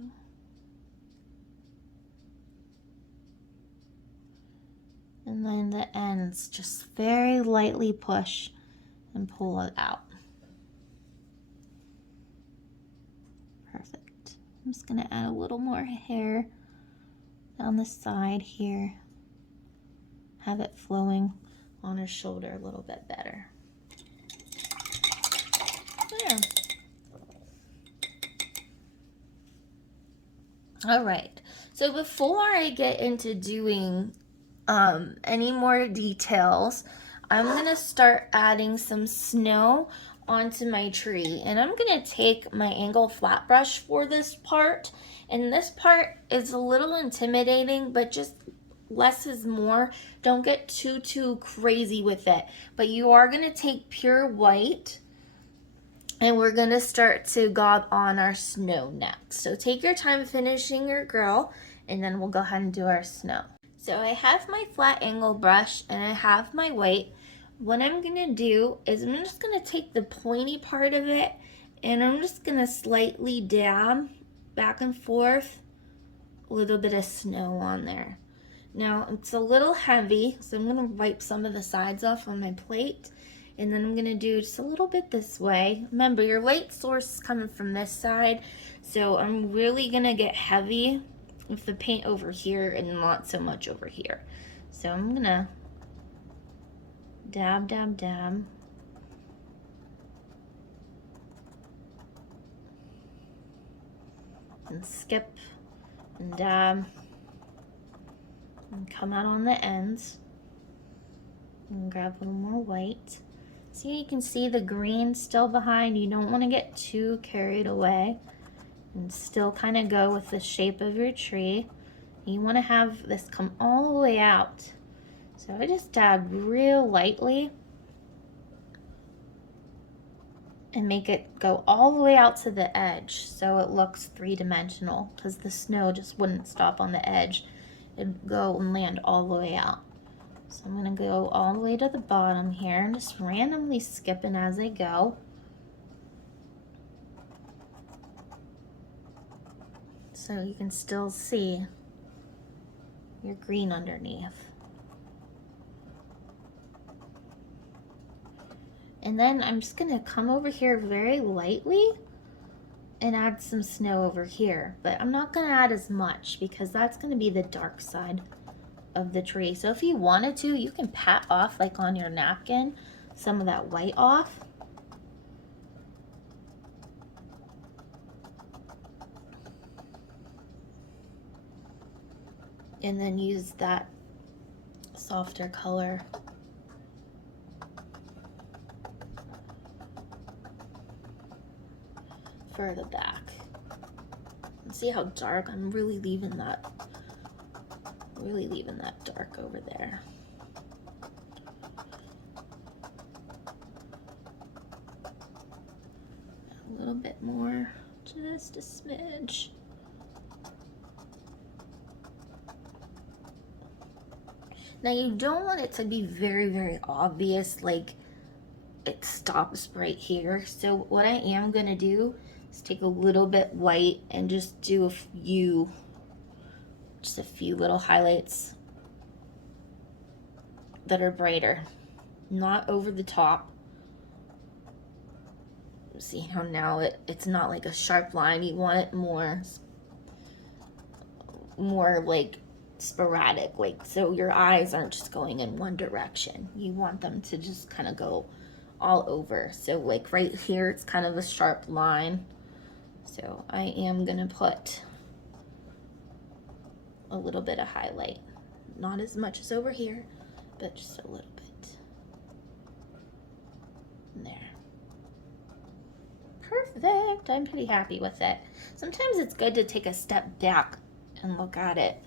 And then the ends, just very lightly push and pull it out. I'm just gonna add a little more hair down the side here. Have it flowing on her shoulder a little bit better. There. All right, so before I get into doing any more details, I'm gonna start adding some snow onto my tree, and I'm gonna take my angle flat brush for this part, and this part is a little intimidating, but just less is more. Don't get too crazy with it, but you are gonna take pure white and we're gonna start to gob on our snow next. So take your time finishing your girl, and then we'll go ahead and do our snow. So I have my flat angle brush and I have my white. What I'm gonna do is I'm just gonna take the pointy part of it and I'm just gonna slightly dab back and forth a little bit of snow on there. Now it's a little heavy, so I'm gonna wipe some of the sides off on my plate. And then I'm gonna do just a little bit this way. Remember, your light source is coming from this side, so I'm really gonna get heavy with the paint over here and not so much over here. So I'm gonna dab, dab, dab. And skip and dab. And come out on the ends. And grab a little more white. See, you can see the green still behind. You don't want to get too carried away and still kind of go with the shape of your tree. You want to have this come all the way out. So I just dab real lightly and make it go all the way out to the edge so it looks three-dimensional, because the snow just wouldn't stop on the edge. It'd go and land all the way out. So I'm gonna go all the way to the bottom here and just randomly skipping as I go. So you can still see your green underneath. And then I'm just gonna come over here very lightly and add some snow over here. But I'm not gonna add as much because that's gonna be the dark side of the tree. So if you wanted to, you can pat off, like on your napkin, some of that white off. And then use that softer color further back. And see how dark? I'm really leaving that dark over there. A little bit more, just a smidge. Now you don't want it to be very obvious, like it stops right here. So what I am gonna do is take a little bit white and just do just a few little highlights that are brighter, not over the top. See how now it's not like a sharp line. You want it more like sporadic, like so your eyes aren't just going in one direction. You want them to just kind of go all over. So like right here, it's kind of a sharp line. So I am gonna put a little bit of highlight, not as much as over here, but just a little bit. There. Perfect. I'm pretty happy with it. Sometimes it's good to take a step back and look at it.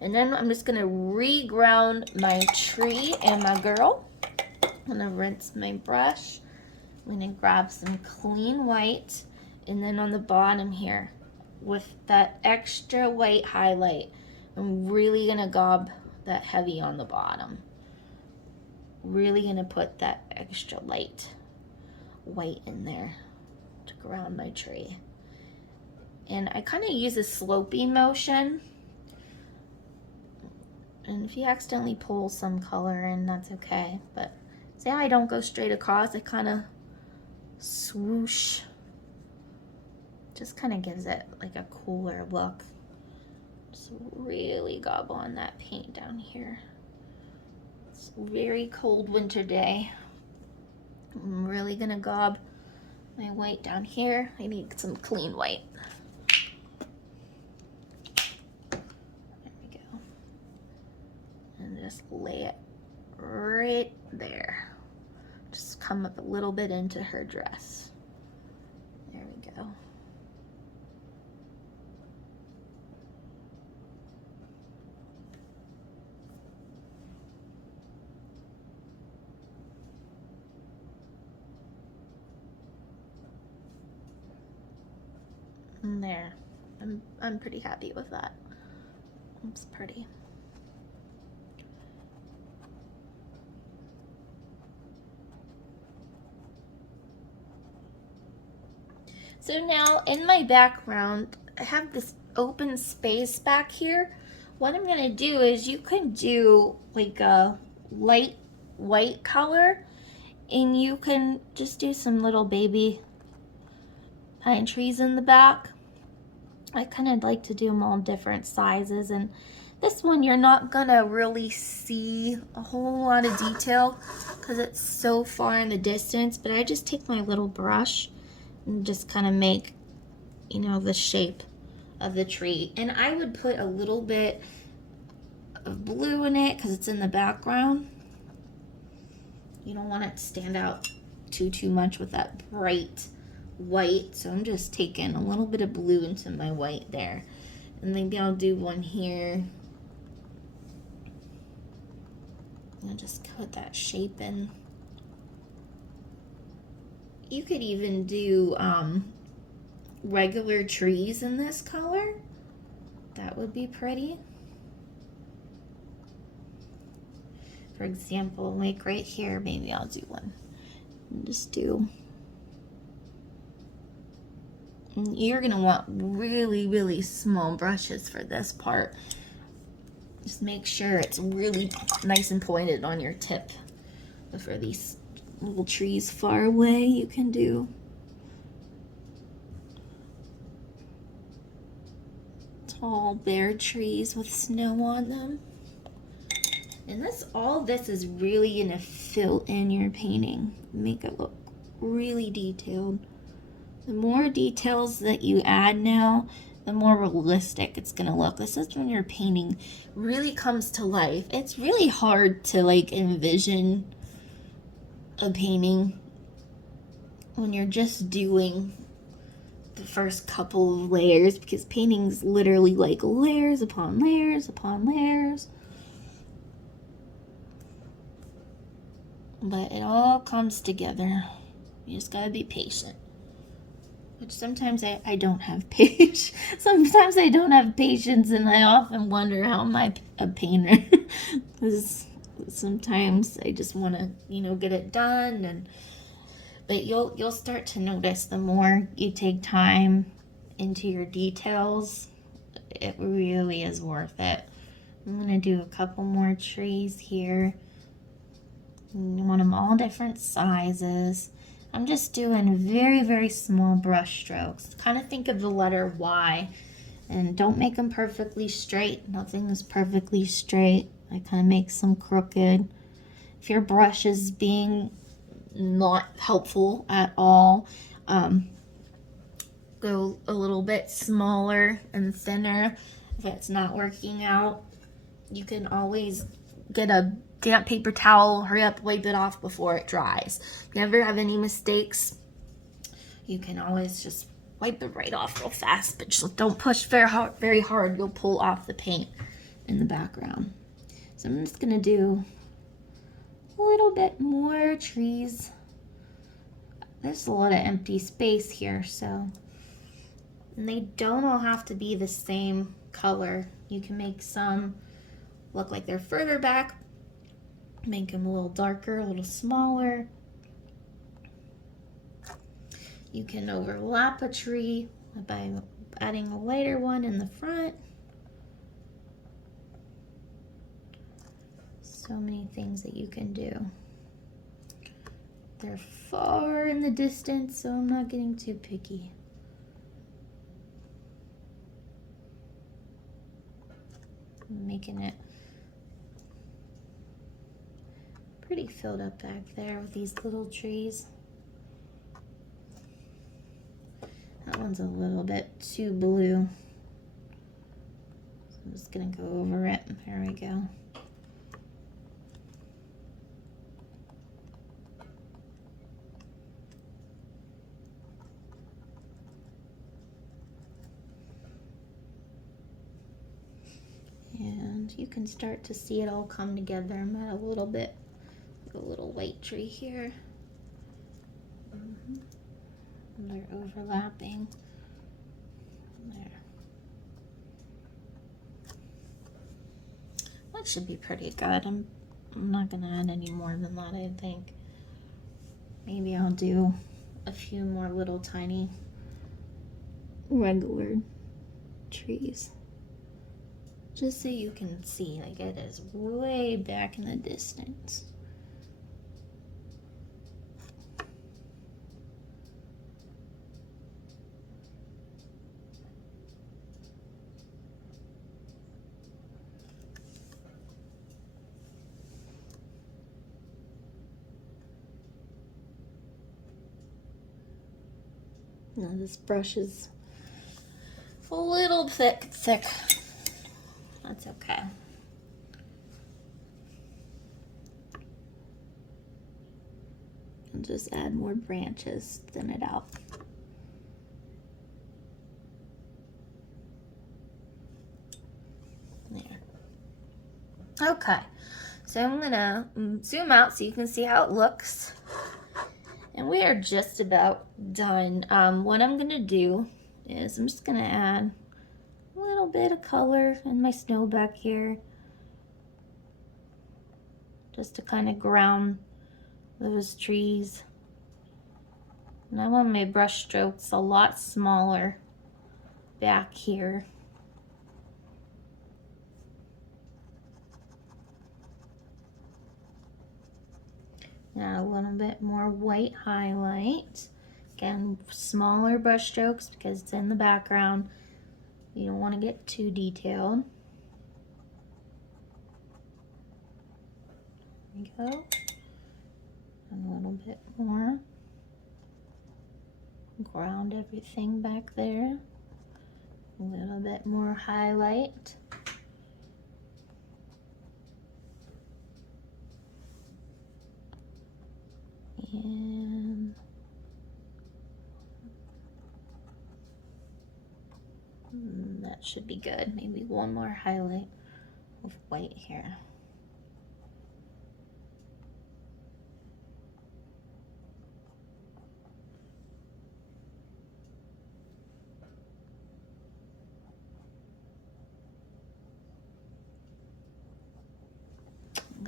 And then I'm just gonna re-ground my tree and my girl. I'm gonna rinse my brush. I'm gonna grab some clean white, and then on the bottom here, with that extra white highlight, I'm really gonna gob that heavy on the bottom. Really gonna put that extra light white in there to ground my tree. And I kind of use a slopey motion. And if you accidentally pull some color in, that's okay. But see how I don't go straight across? I kind of swoosh Just kind of gives it like a cooler look. Just really gob on that paint down here. It's a very cold winter day. I'm really gonna gob my white down here. I need some clean white. There we go. And just lay it right there. Just come up a little bit into her dress. There we go. And there. I'm pretty happy with that. It's pretty. So now in my background, I have this open space back here. What I'm gonna do is you can do like a light white color, and you can just do some little baby pine trees in the back. I kind of like to do them all different sizes, and this one you're not gonna really see a whole lot of detail because it's so far in the distance, but I just take my little brush and just kind of make, you know, the shape of the tree. And I would put a little bit of blue in it because it's in the background. You don't want it to stand out too much with that bright white, so I'm just taking a little bit of blue into my white there. And maybe I'll do one here. I'll just put that shape in. You could even do regular trees in this color. That would be pretty. For example, like right here, maybe I'll do one. And just do. And you're gonna want really small brushes for this part. Just make sure it's really nice and pointed on your tip. But for these little trees far away, you can do tall bare trees with snow on them. And all this is really gonna fill in your painting, make it look really detailed. The more details that you add now, the more realistic it's gonna look. This is when your painting really comes to life. It's really hard to like envision a painting when you're just doing the first couple of layers, because painting's literally like layers upon layers upon layers. But it all comes together. You just gotta be patient. Which sometimes I don't have patience. Sometimes I don't have patience, and I often wonder how am I a painter. Because sometimes I just want to, you know, get it done. But you'll start to notice the more you take time into your details, it really is worth it. I'm gonna do a couple more trees here. You want them all different sizes. I'm just doing very small brush strokes. Kind of think of the letter Y, and don't make them perfectly straight. Nothing is perfectly straight. I kind of make some crooked. If your brush is being not helpful at all, go a little bit smaller and thinner. If it's not working out, you can always get a damp paper towel, hurry up, wipe it off before it dries. If you ever have any mistakes, you can always just wipe it right off real fast, but just don't push very hard. You'll pull off the paint in the background. So I'm just gonna do a little bit more trees. There's a lot of empty space here, so, and they don't all have to be the same color. You can make some look like they're further back, make them a little darker, a little smaller. You can overlap a tree by adding a lighter one in the front. So many things that you can do. They're far in the distance, so I'm not getting too picky. making it pretty filled up back there with these little trees. That one's a little bit too blue. So I'm just gonna go over it. There we go. And you can start to see it all come together. I'm at a little bit, like a little white tree here. And they're overlapping. There. That should be pretty good. I'm not gonna add any more than that, I think. Maybe I'll do a few more little tiny regular trees. Just so you can see, like, it is way back in the distance. Now this brush is a little thick. That's okay. And just add more branches, thin it out. There. Okay, so I'm gonna zoom out so you can see how it looks. And we are just about done. What I'm gonna do is I'm just gonna add a little bit of color in my snow back here, just to kind of ground those trees. And I want my brush strokes a lot smaller back here. Now a little bit more white highlight. Again, smaller brush strokes because it's in the background. You don't want to get too detailed. There we go. And a little bit more. Ground everything back there. A little bit more highlight. And that should be good. Maybe one more highlight of white here.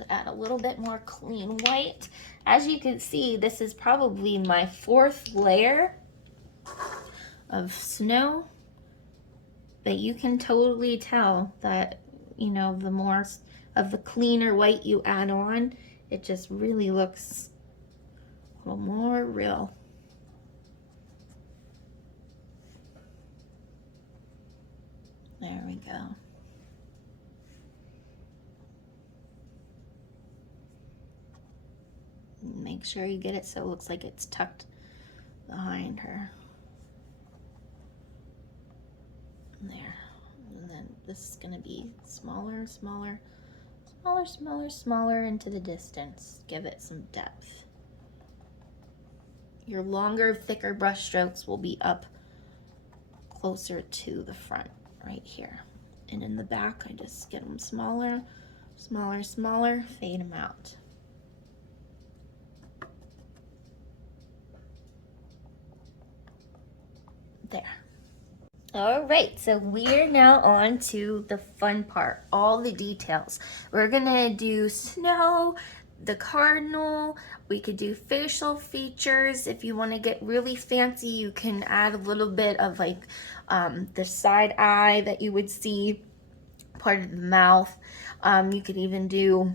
Add a little bit more clean white. As you can see, this is probably my 4th layer of snow, but you can totally tell that, you know, the more of the cleaner white you add on, it just really looks a little more real. There we go. Make sure you get it so it looks like it's tucked behind her. There. And then this is going to be smaller, smaller, smaller, smaller, smaller into the distance. Give it some depth. Your longer, thicker brush strokes will be up closer to the front right here. And in the back, I just get them smaller, smaller, smaller, fade them out. There. All right, so we're now on to the fun part, all the details. We're gonna do snow, the cardinal, we could do facial features. If you wanna get really fancy, you can add a little bit of like the side eye that you would see, part of the mouth. You could even do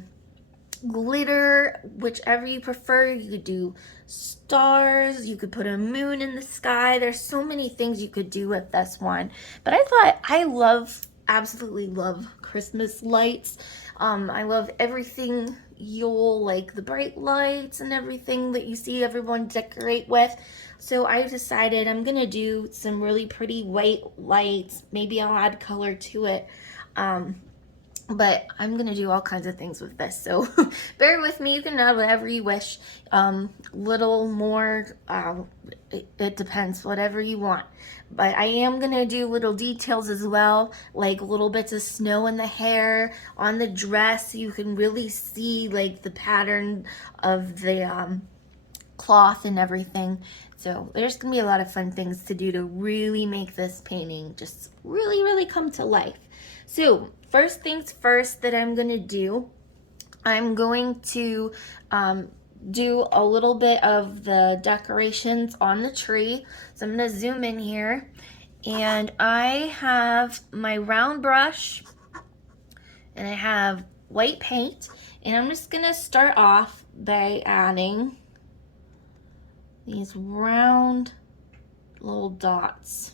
glitter, whichever you prefer. You could do stars, you could put a moon in the sky. There's so many things you could do with this one, but I thought I love absolutely love Christmas lights. I love everything Yule, like the bright lights and everything that you see everyone decorate with. So I decided I'm gonna do some really pretty white lights. Maybe I'll add color to it. But I'm gonna do all kinds of things with this, so bear with me. You can add whatever you wish, little more, it depends, whatever you want. But I am gonna do little details as well, like little bits of snow in the hair, on the dress, so you can really see like the pattern of the cloth and everything. So there's gonna be a lot of fun things to do to really make this painting just really come to life. So first things first that I'm gonna do, I'm going to do a little bit of the decorations on the tree. So I'm gonna zoom in here, and I have my round brush and I have white paint, and I'm just gonna start off by adding these round little dots.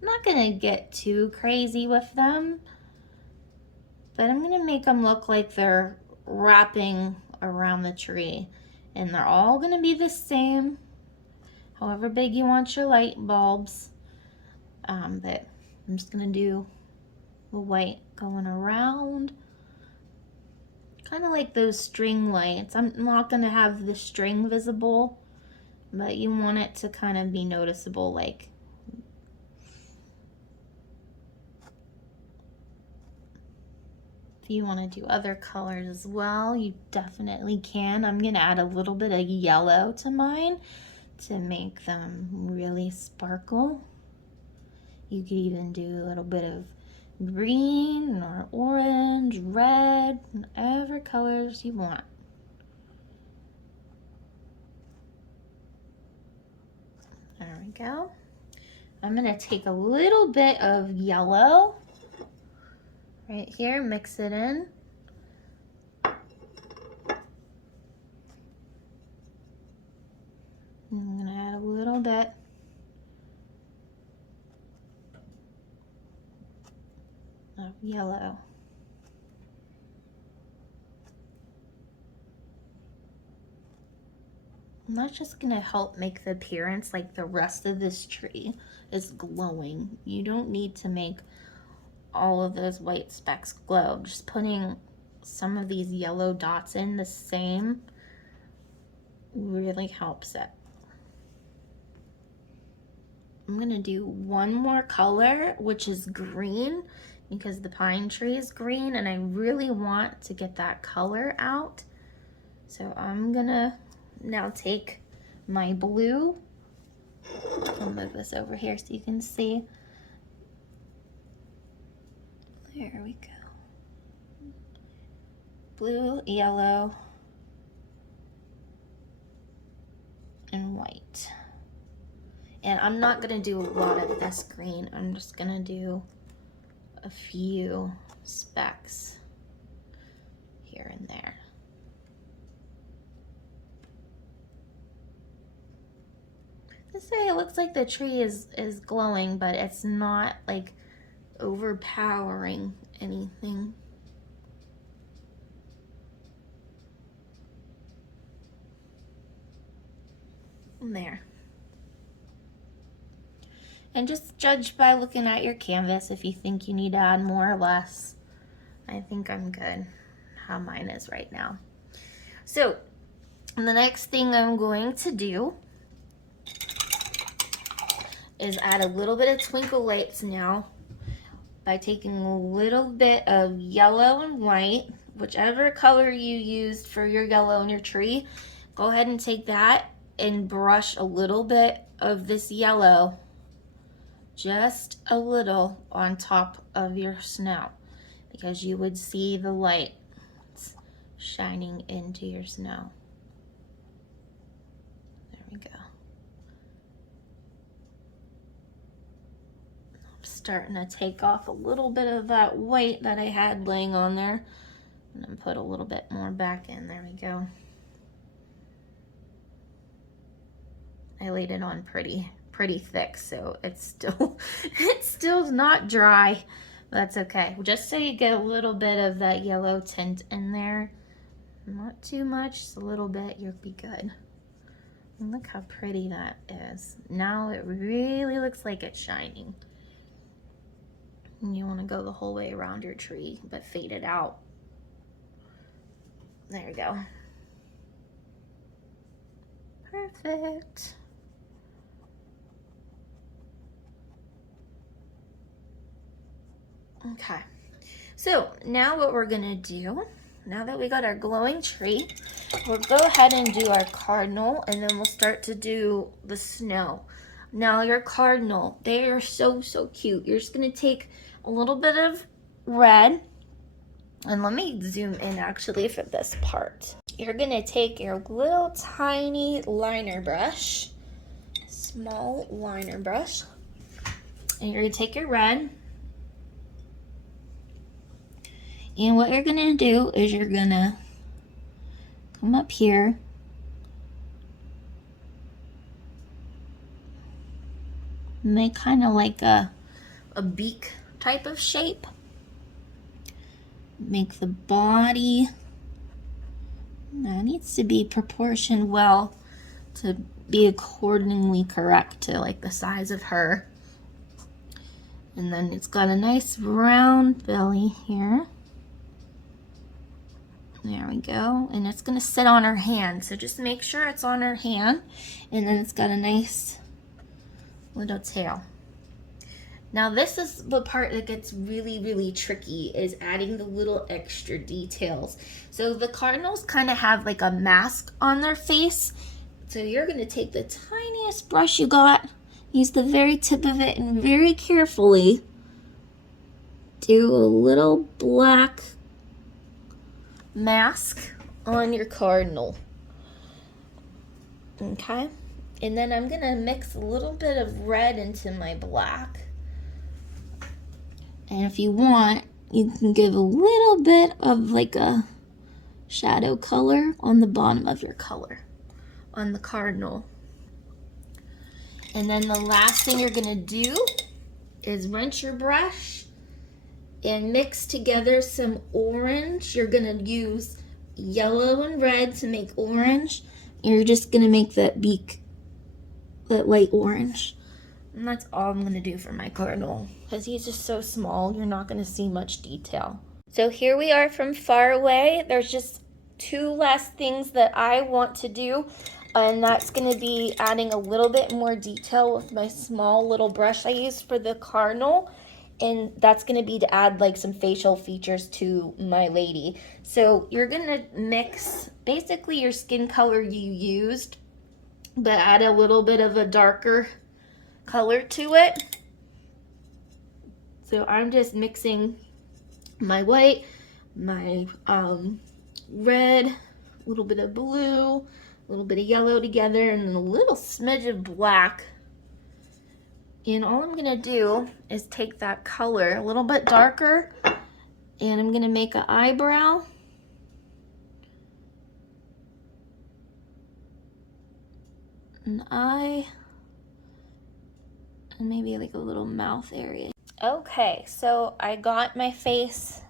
I'm not gonna get too crazy with them, but I'm gonna make them look like they're wrapping around the tree, and they're all gonna be the same, however big you want your light bulbs. But I'm just gonna do the white going around, kind of like those string lights. I'm not gonna have the string visible, but you want it to kind of be noticeable. Like, if you want to do other colors as well, you definitely can. I'm gonna add a little bit of yellow to mine to make them really sparkle. You could even do a little bit of green or orange, red, whatever colors you want. There we go. I'm gonna take a little bit of yellow right here, mix it in. I'm gonna add a little bit of yellow. And that's just gonna help make the appearance like the rest of this tree is glowing. You don't need to make all of those white specks glow. Just putting some of these yellow dots in the same really helps it. I'm gonna do one more color, which is green, because the pine tree is green and I really want to get that color out. So I'm gonna now take my blue, I'll move this over here so you can see. There we go. Blue, yellow, and white. And I'm not gonna do a lot of this green. I'm just gonna do a few specks here and there. This way it looks like the tree is glowing, but it's not like overpowering anything. There. And just judge by looking at your canvas if you think you need to add more or less. I think I'm good how mine is right now. So the next thing I'm going to do is add a little bit of twinkle lights now by taking a little bit of yellow and white, whichever color you used for your yellow in your tree. Go ahead and take that and brush a little bit of this yellow, just a little, on top of your snow, because you would see the light shining into your snow. There we go. I'm starting to take off a little bit of that white that I had laying on there, and then put a little bit more back in. There we go. I laid it on pretty thick, so it's still it's still not dry, That's okay. Just so you get a little bit of that yellow tint in there. Not too much, just a little bit, you'll be good. And look how pretty that is. Now it really looks like it's shining. And you want to go the whole way around your tree, but fade it out. There you go. Perfect. Okay, so now what we're gonna do, now that we got our glowing tree, we'll go ahead and do our cardinal, and then we'll start to do the snow. Now your cardinal, they are so cute. You're just gonna take a little bit of red, and let me zoom in actually for this part. You're gonna take your little tiny liner brush, small liner brush, and you're gonna take your red, and what you're gonna do is you're gonna come up here and make kind of like a beak type of shape. Make the body, that needs to be proportioned well to be accordingly correct to like the size of her. And then it's got a nice round belly here. There we go. And it's gonna sit on her hand. So just make sure it's on her hand. And then it's got a nice little tail. Now this is the part that gets really tricky, is adding the little extra details. So the cardinals kind of have like a mask on their face. So you're gonna take the tiniest brush you got, use the very tip of it, and very carefully do a little black mask on your cardinal. Okay, and then I'm gonna mix a little bit of red into my black. And if you want, you can give a little bit of like a shadow color on the bottom of your color on the cardinal. And then the last thing you're gonna do is rinse your brush and mix together some orange. You're gonna use yellow and red to make orange. You're just gonna make that beak that light orange. And that's all I'm gonna do for my cardinal, because he's just so small, you're not gonna see much detail. So here we are from far away. There's just two last things that I want to do, and that's gonna be adding a little bit more detail with my small little brush I used for the cardinal. And that's gonna be to add like some facial features to my lady. So you're gonna mix basically your skin color you used, but add a little bit of a darker color to it. So I'm just mixing my white, my red, a little bit of blue, a little bit of yellow together, and then a little smidge of black. And all I'm gonna do is take that color a little bit darker, and I'm gonna make an eyebrow. An eye, and maybe like a little mouth area. Okay, so I got my face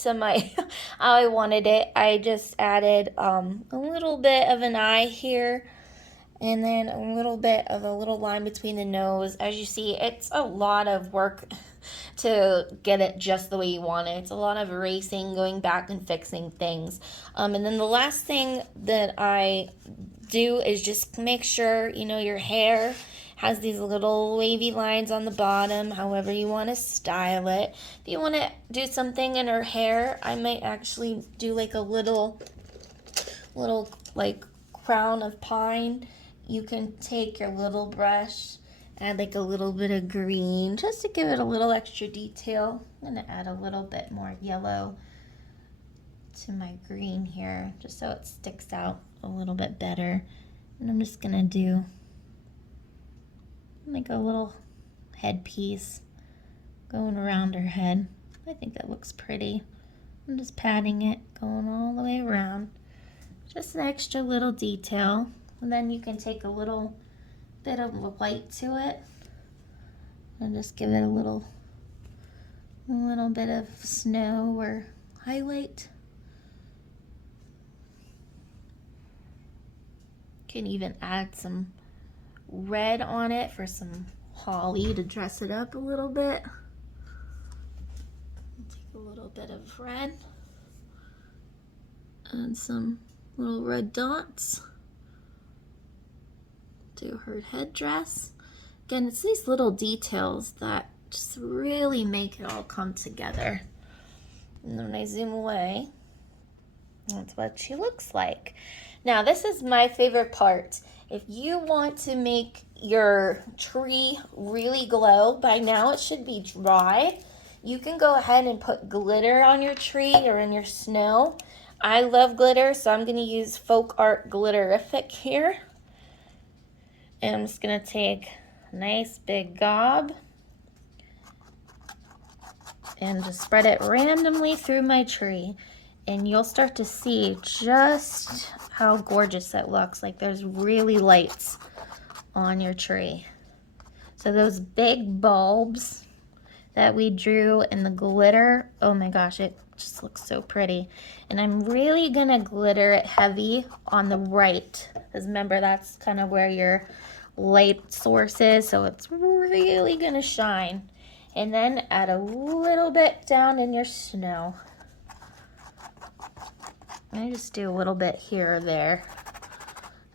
to my how I wanted it. I just added a little bit of an eye here, and then a little bit of a little line between the nose. As you see, it's a lot of work to get it just the way you want it. It's a lot of erasing, going back and fixing things. And then the last thing that I do is just make sure, you know, your hair has these little wavy lines on the bottom, however you want to style it. If you want to do something in her hair, I might actually do like a little like crown of pine. You can take your little brush, add like a little bit of green just to give it a little extra detail. I'm gonna add a little bit more yellow to my green here just so it sticks out a little bit better. And I'm just gonna do like a little headpiece going around her head. I think that looks pretty. I'm just patting it, going all the way around. Just an extra little detail. And then you can take a little bit of white to it and just give it a little A little bit of snow or highlight. Can even add some red on it for some holly to dress it up a little bit. Take a little bit of red and some little red dots to her headdress. Again, it's these little details that just really make it all come together. And then when I zoom away, that's what she looks like. Now, this is my favorite part. If you want to make your tree really glow, by now it should be dry. You can go ahead and put glitter on your tree or in your snow. I love glitter, so I'm going to use Folk Art Glitterific here. And I'm just going to take a nice big gob and just spread it randomly through my tree. And you'll start to see just how gorgeous it looks. Like there's really lights on your tree. So those big bulbs that we drew in the glitter, oh my gosh, it just looks so pretty. And I'm really gonna glitter it heavy on the right, because remember that's kind of where your light source is, so it's really gonna shine. And then add a little bit down in your snow. I just do a little bit here or there,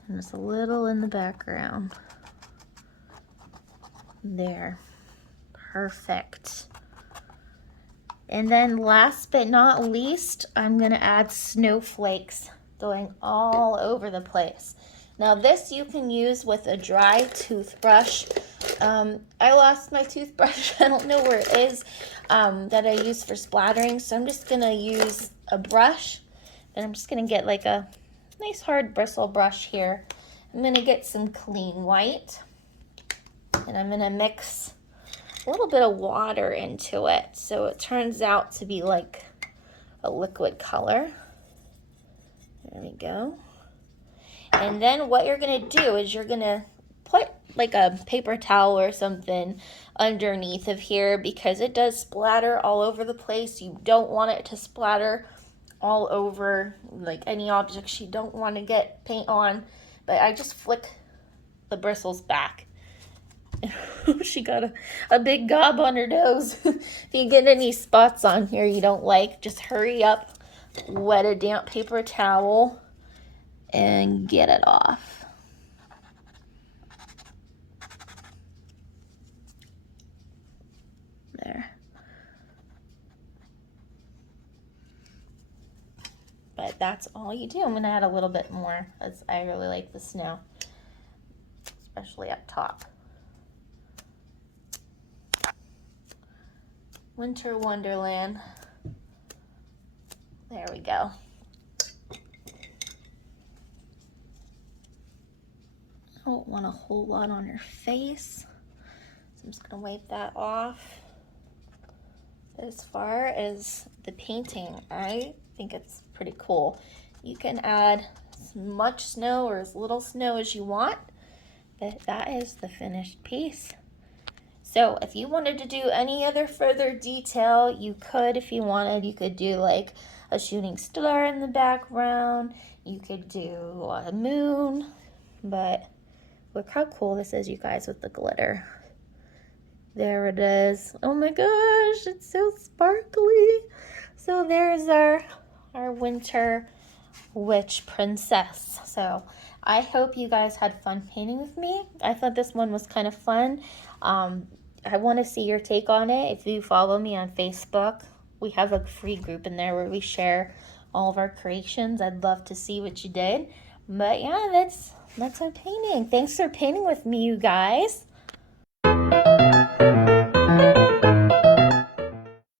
and just a little in the background. There, perfect. And then last but not least, I'm gonna add snowflakes going all over the place. Now this you can use with a dry toothbrush. I lost my toothbrush, I don't know where it is, that I use for splattering, so I'm just gonna use a brush. And I'm just gonna get like a nice hard bristle brush here. I'm gonna get some clean white, and I'm gonna mix a little bit of water into it so it turns out to be like a liquid color. There we go. And then what you're gonna do is you're gonna put like a paper towel or something underneath of here, because it does splatter all over the place. You don't want it to splatter all over like any objects you don't want to get paint on. But I just flick the bristles back. She got a big gob on her nose. If you get any spots on here you don't like, just hurry up, wet a damp paper towel, and get it off. There. But that's all you do. I'm gonna add a little bit more, as I really like the snow, especially up top. Winter Wonderland. There we go. I don't want a whole lot on her face, so I'm just gonna wipe that off. As far as the painting, I think it's pretty cool. You can add as much snow or as little snow as you want, but that is the finished piece. So if you wanted to do any other further detail, you could. If you wanted, you could do like a shooting star in the background. You could do a moon, but look how cool this is, you guys, with the glitter. There it is. Oh my gosh, it's so sparkly. So there's our winter witch princess. So I hope you guys had fun painting with me. I thought this one was kind of fun. I want to see your take on it. If you follow me on Facebook, we have a free group in there where we share all of our creations. I'd love to see what you did. But yeah, that's our painting. Thanks for painting with me, you guys.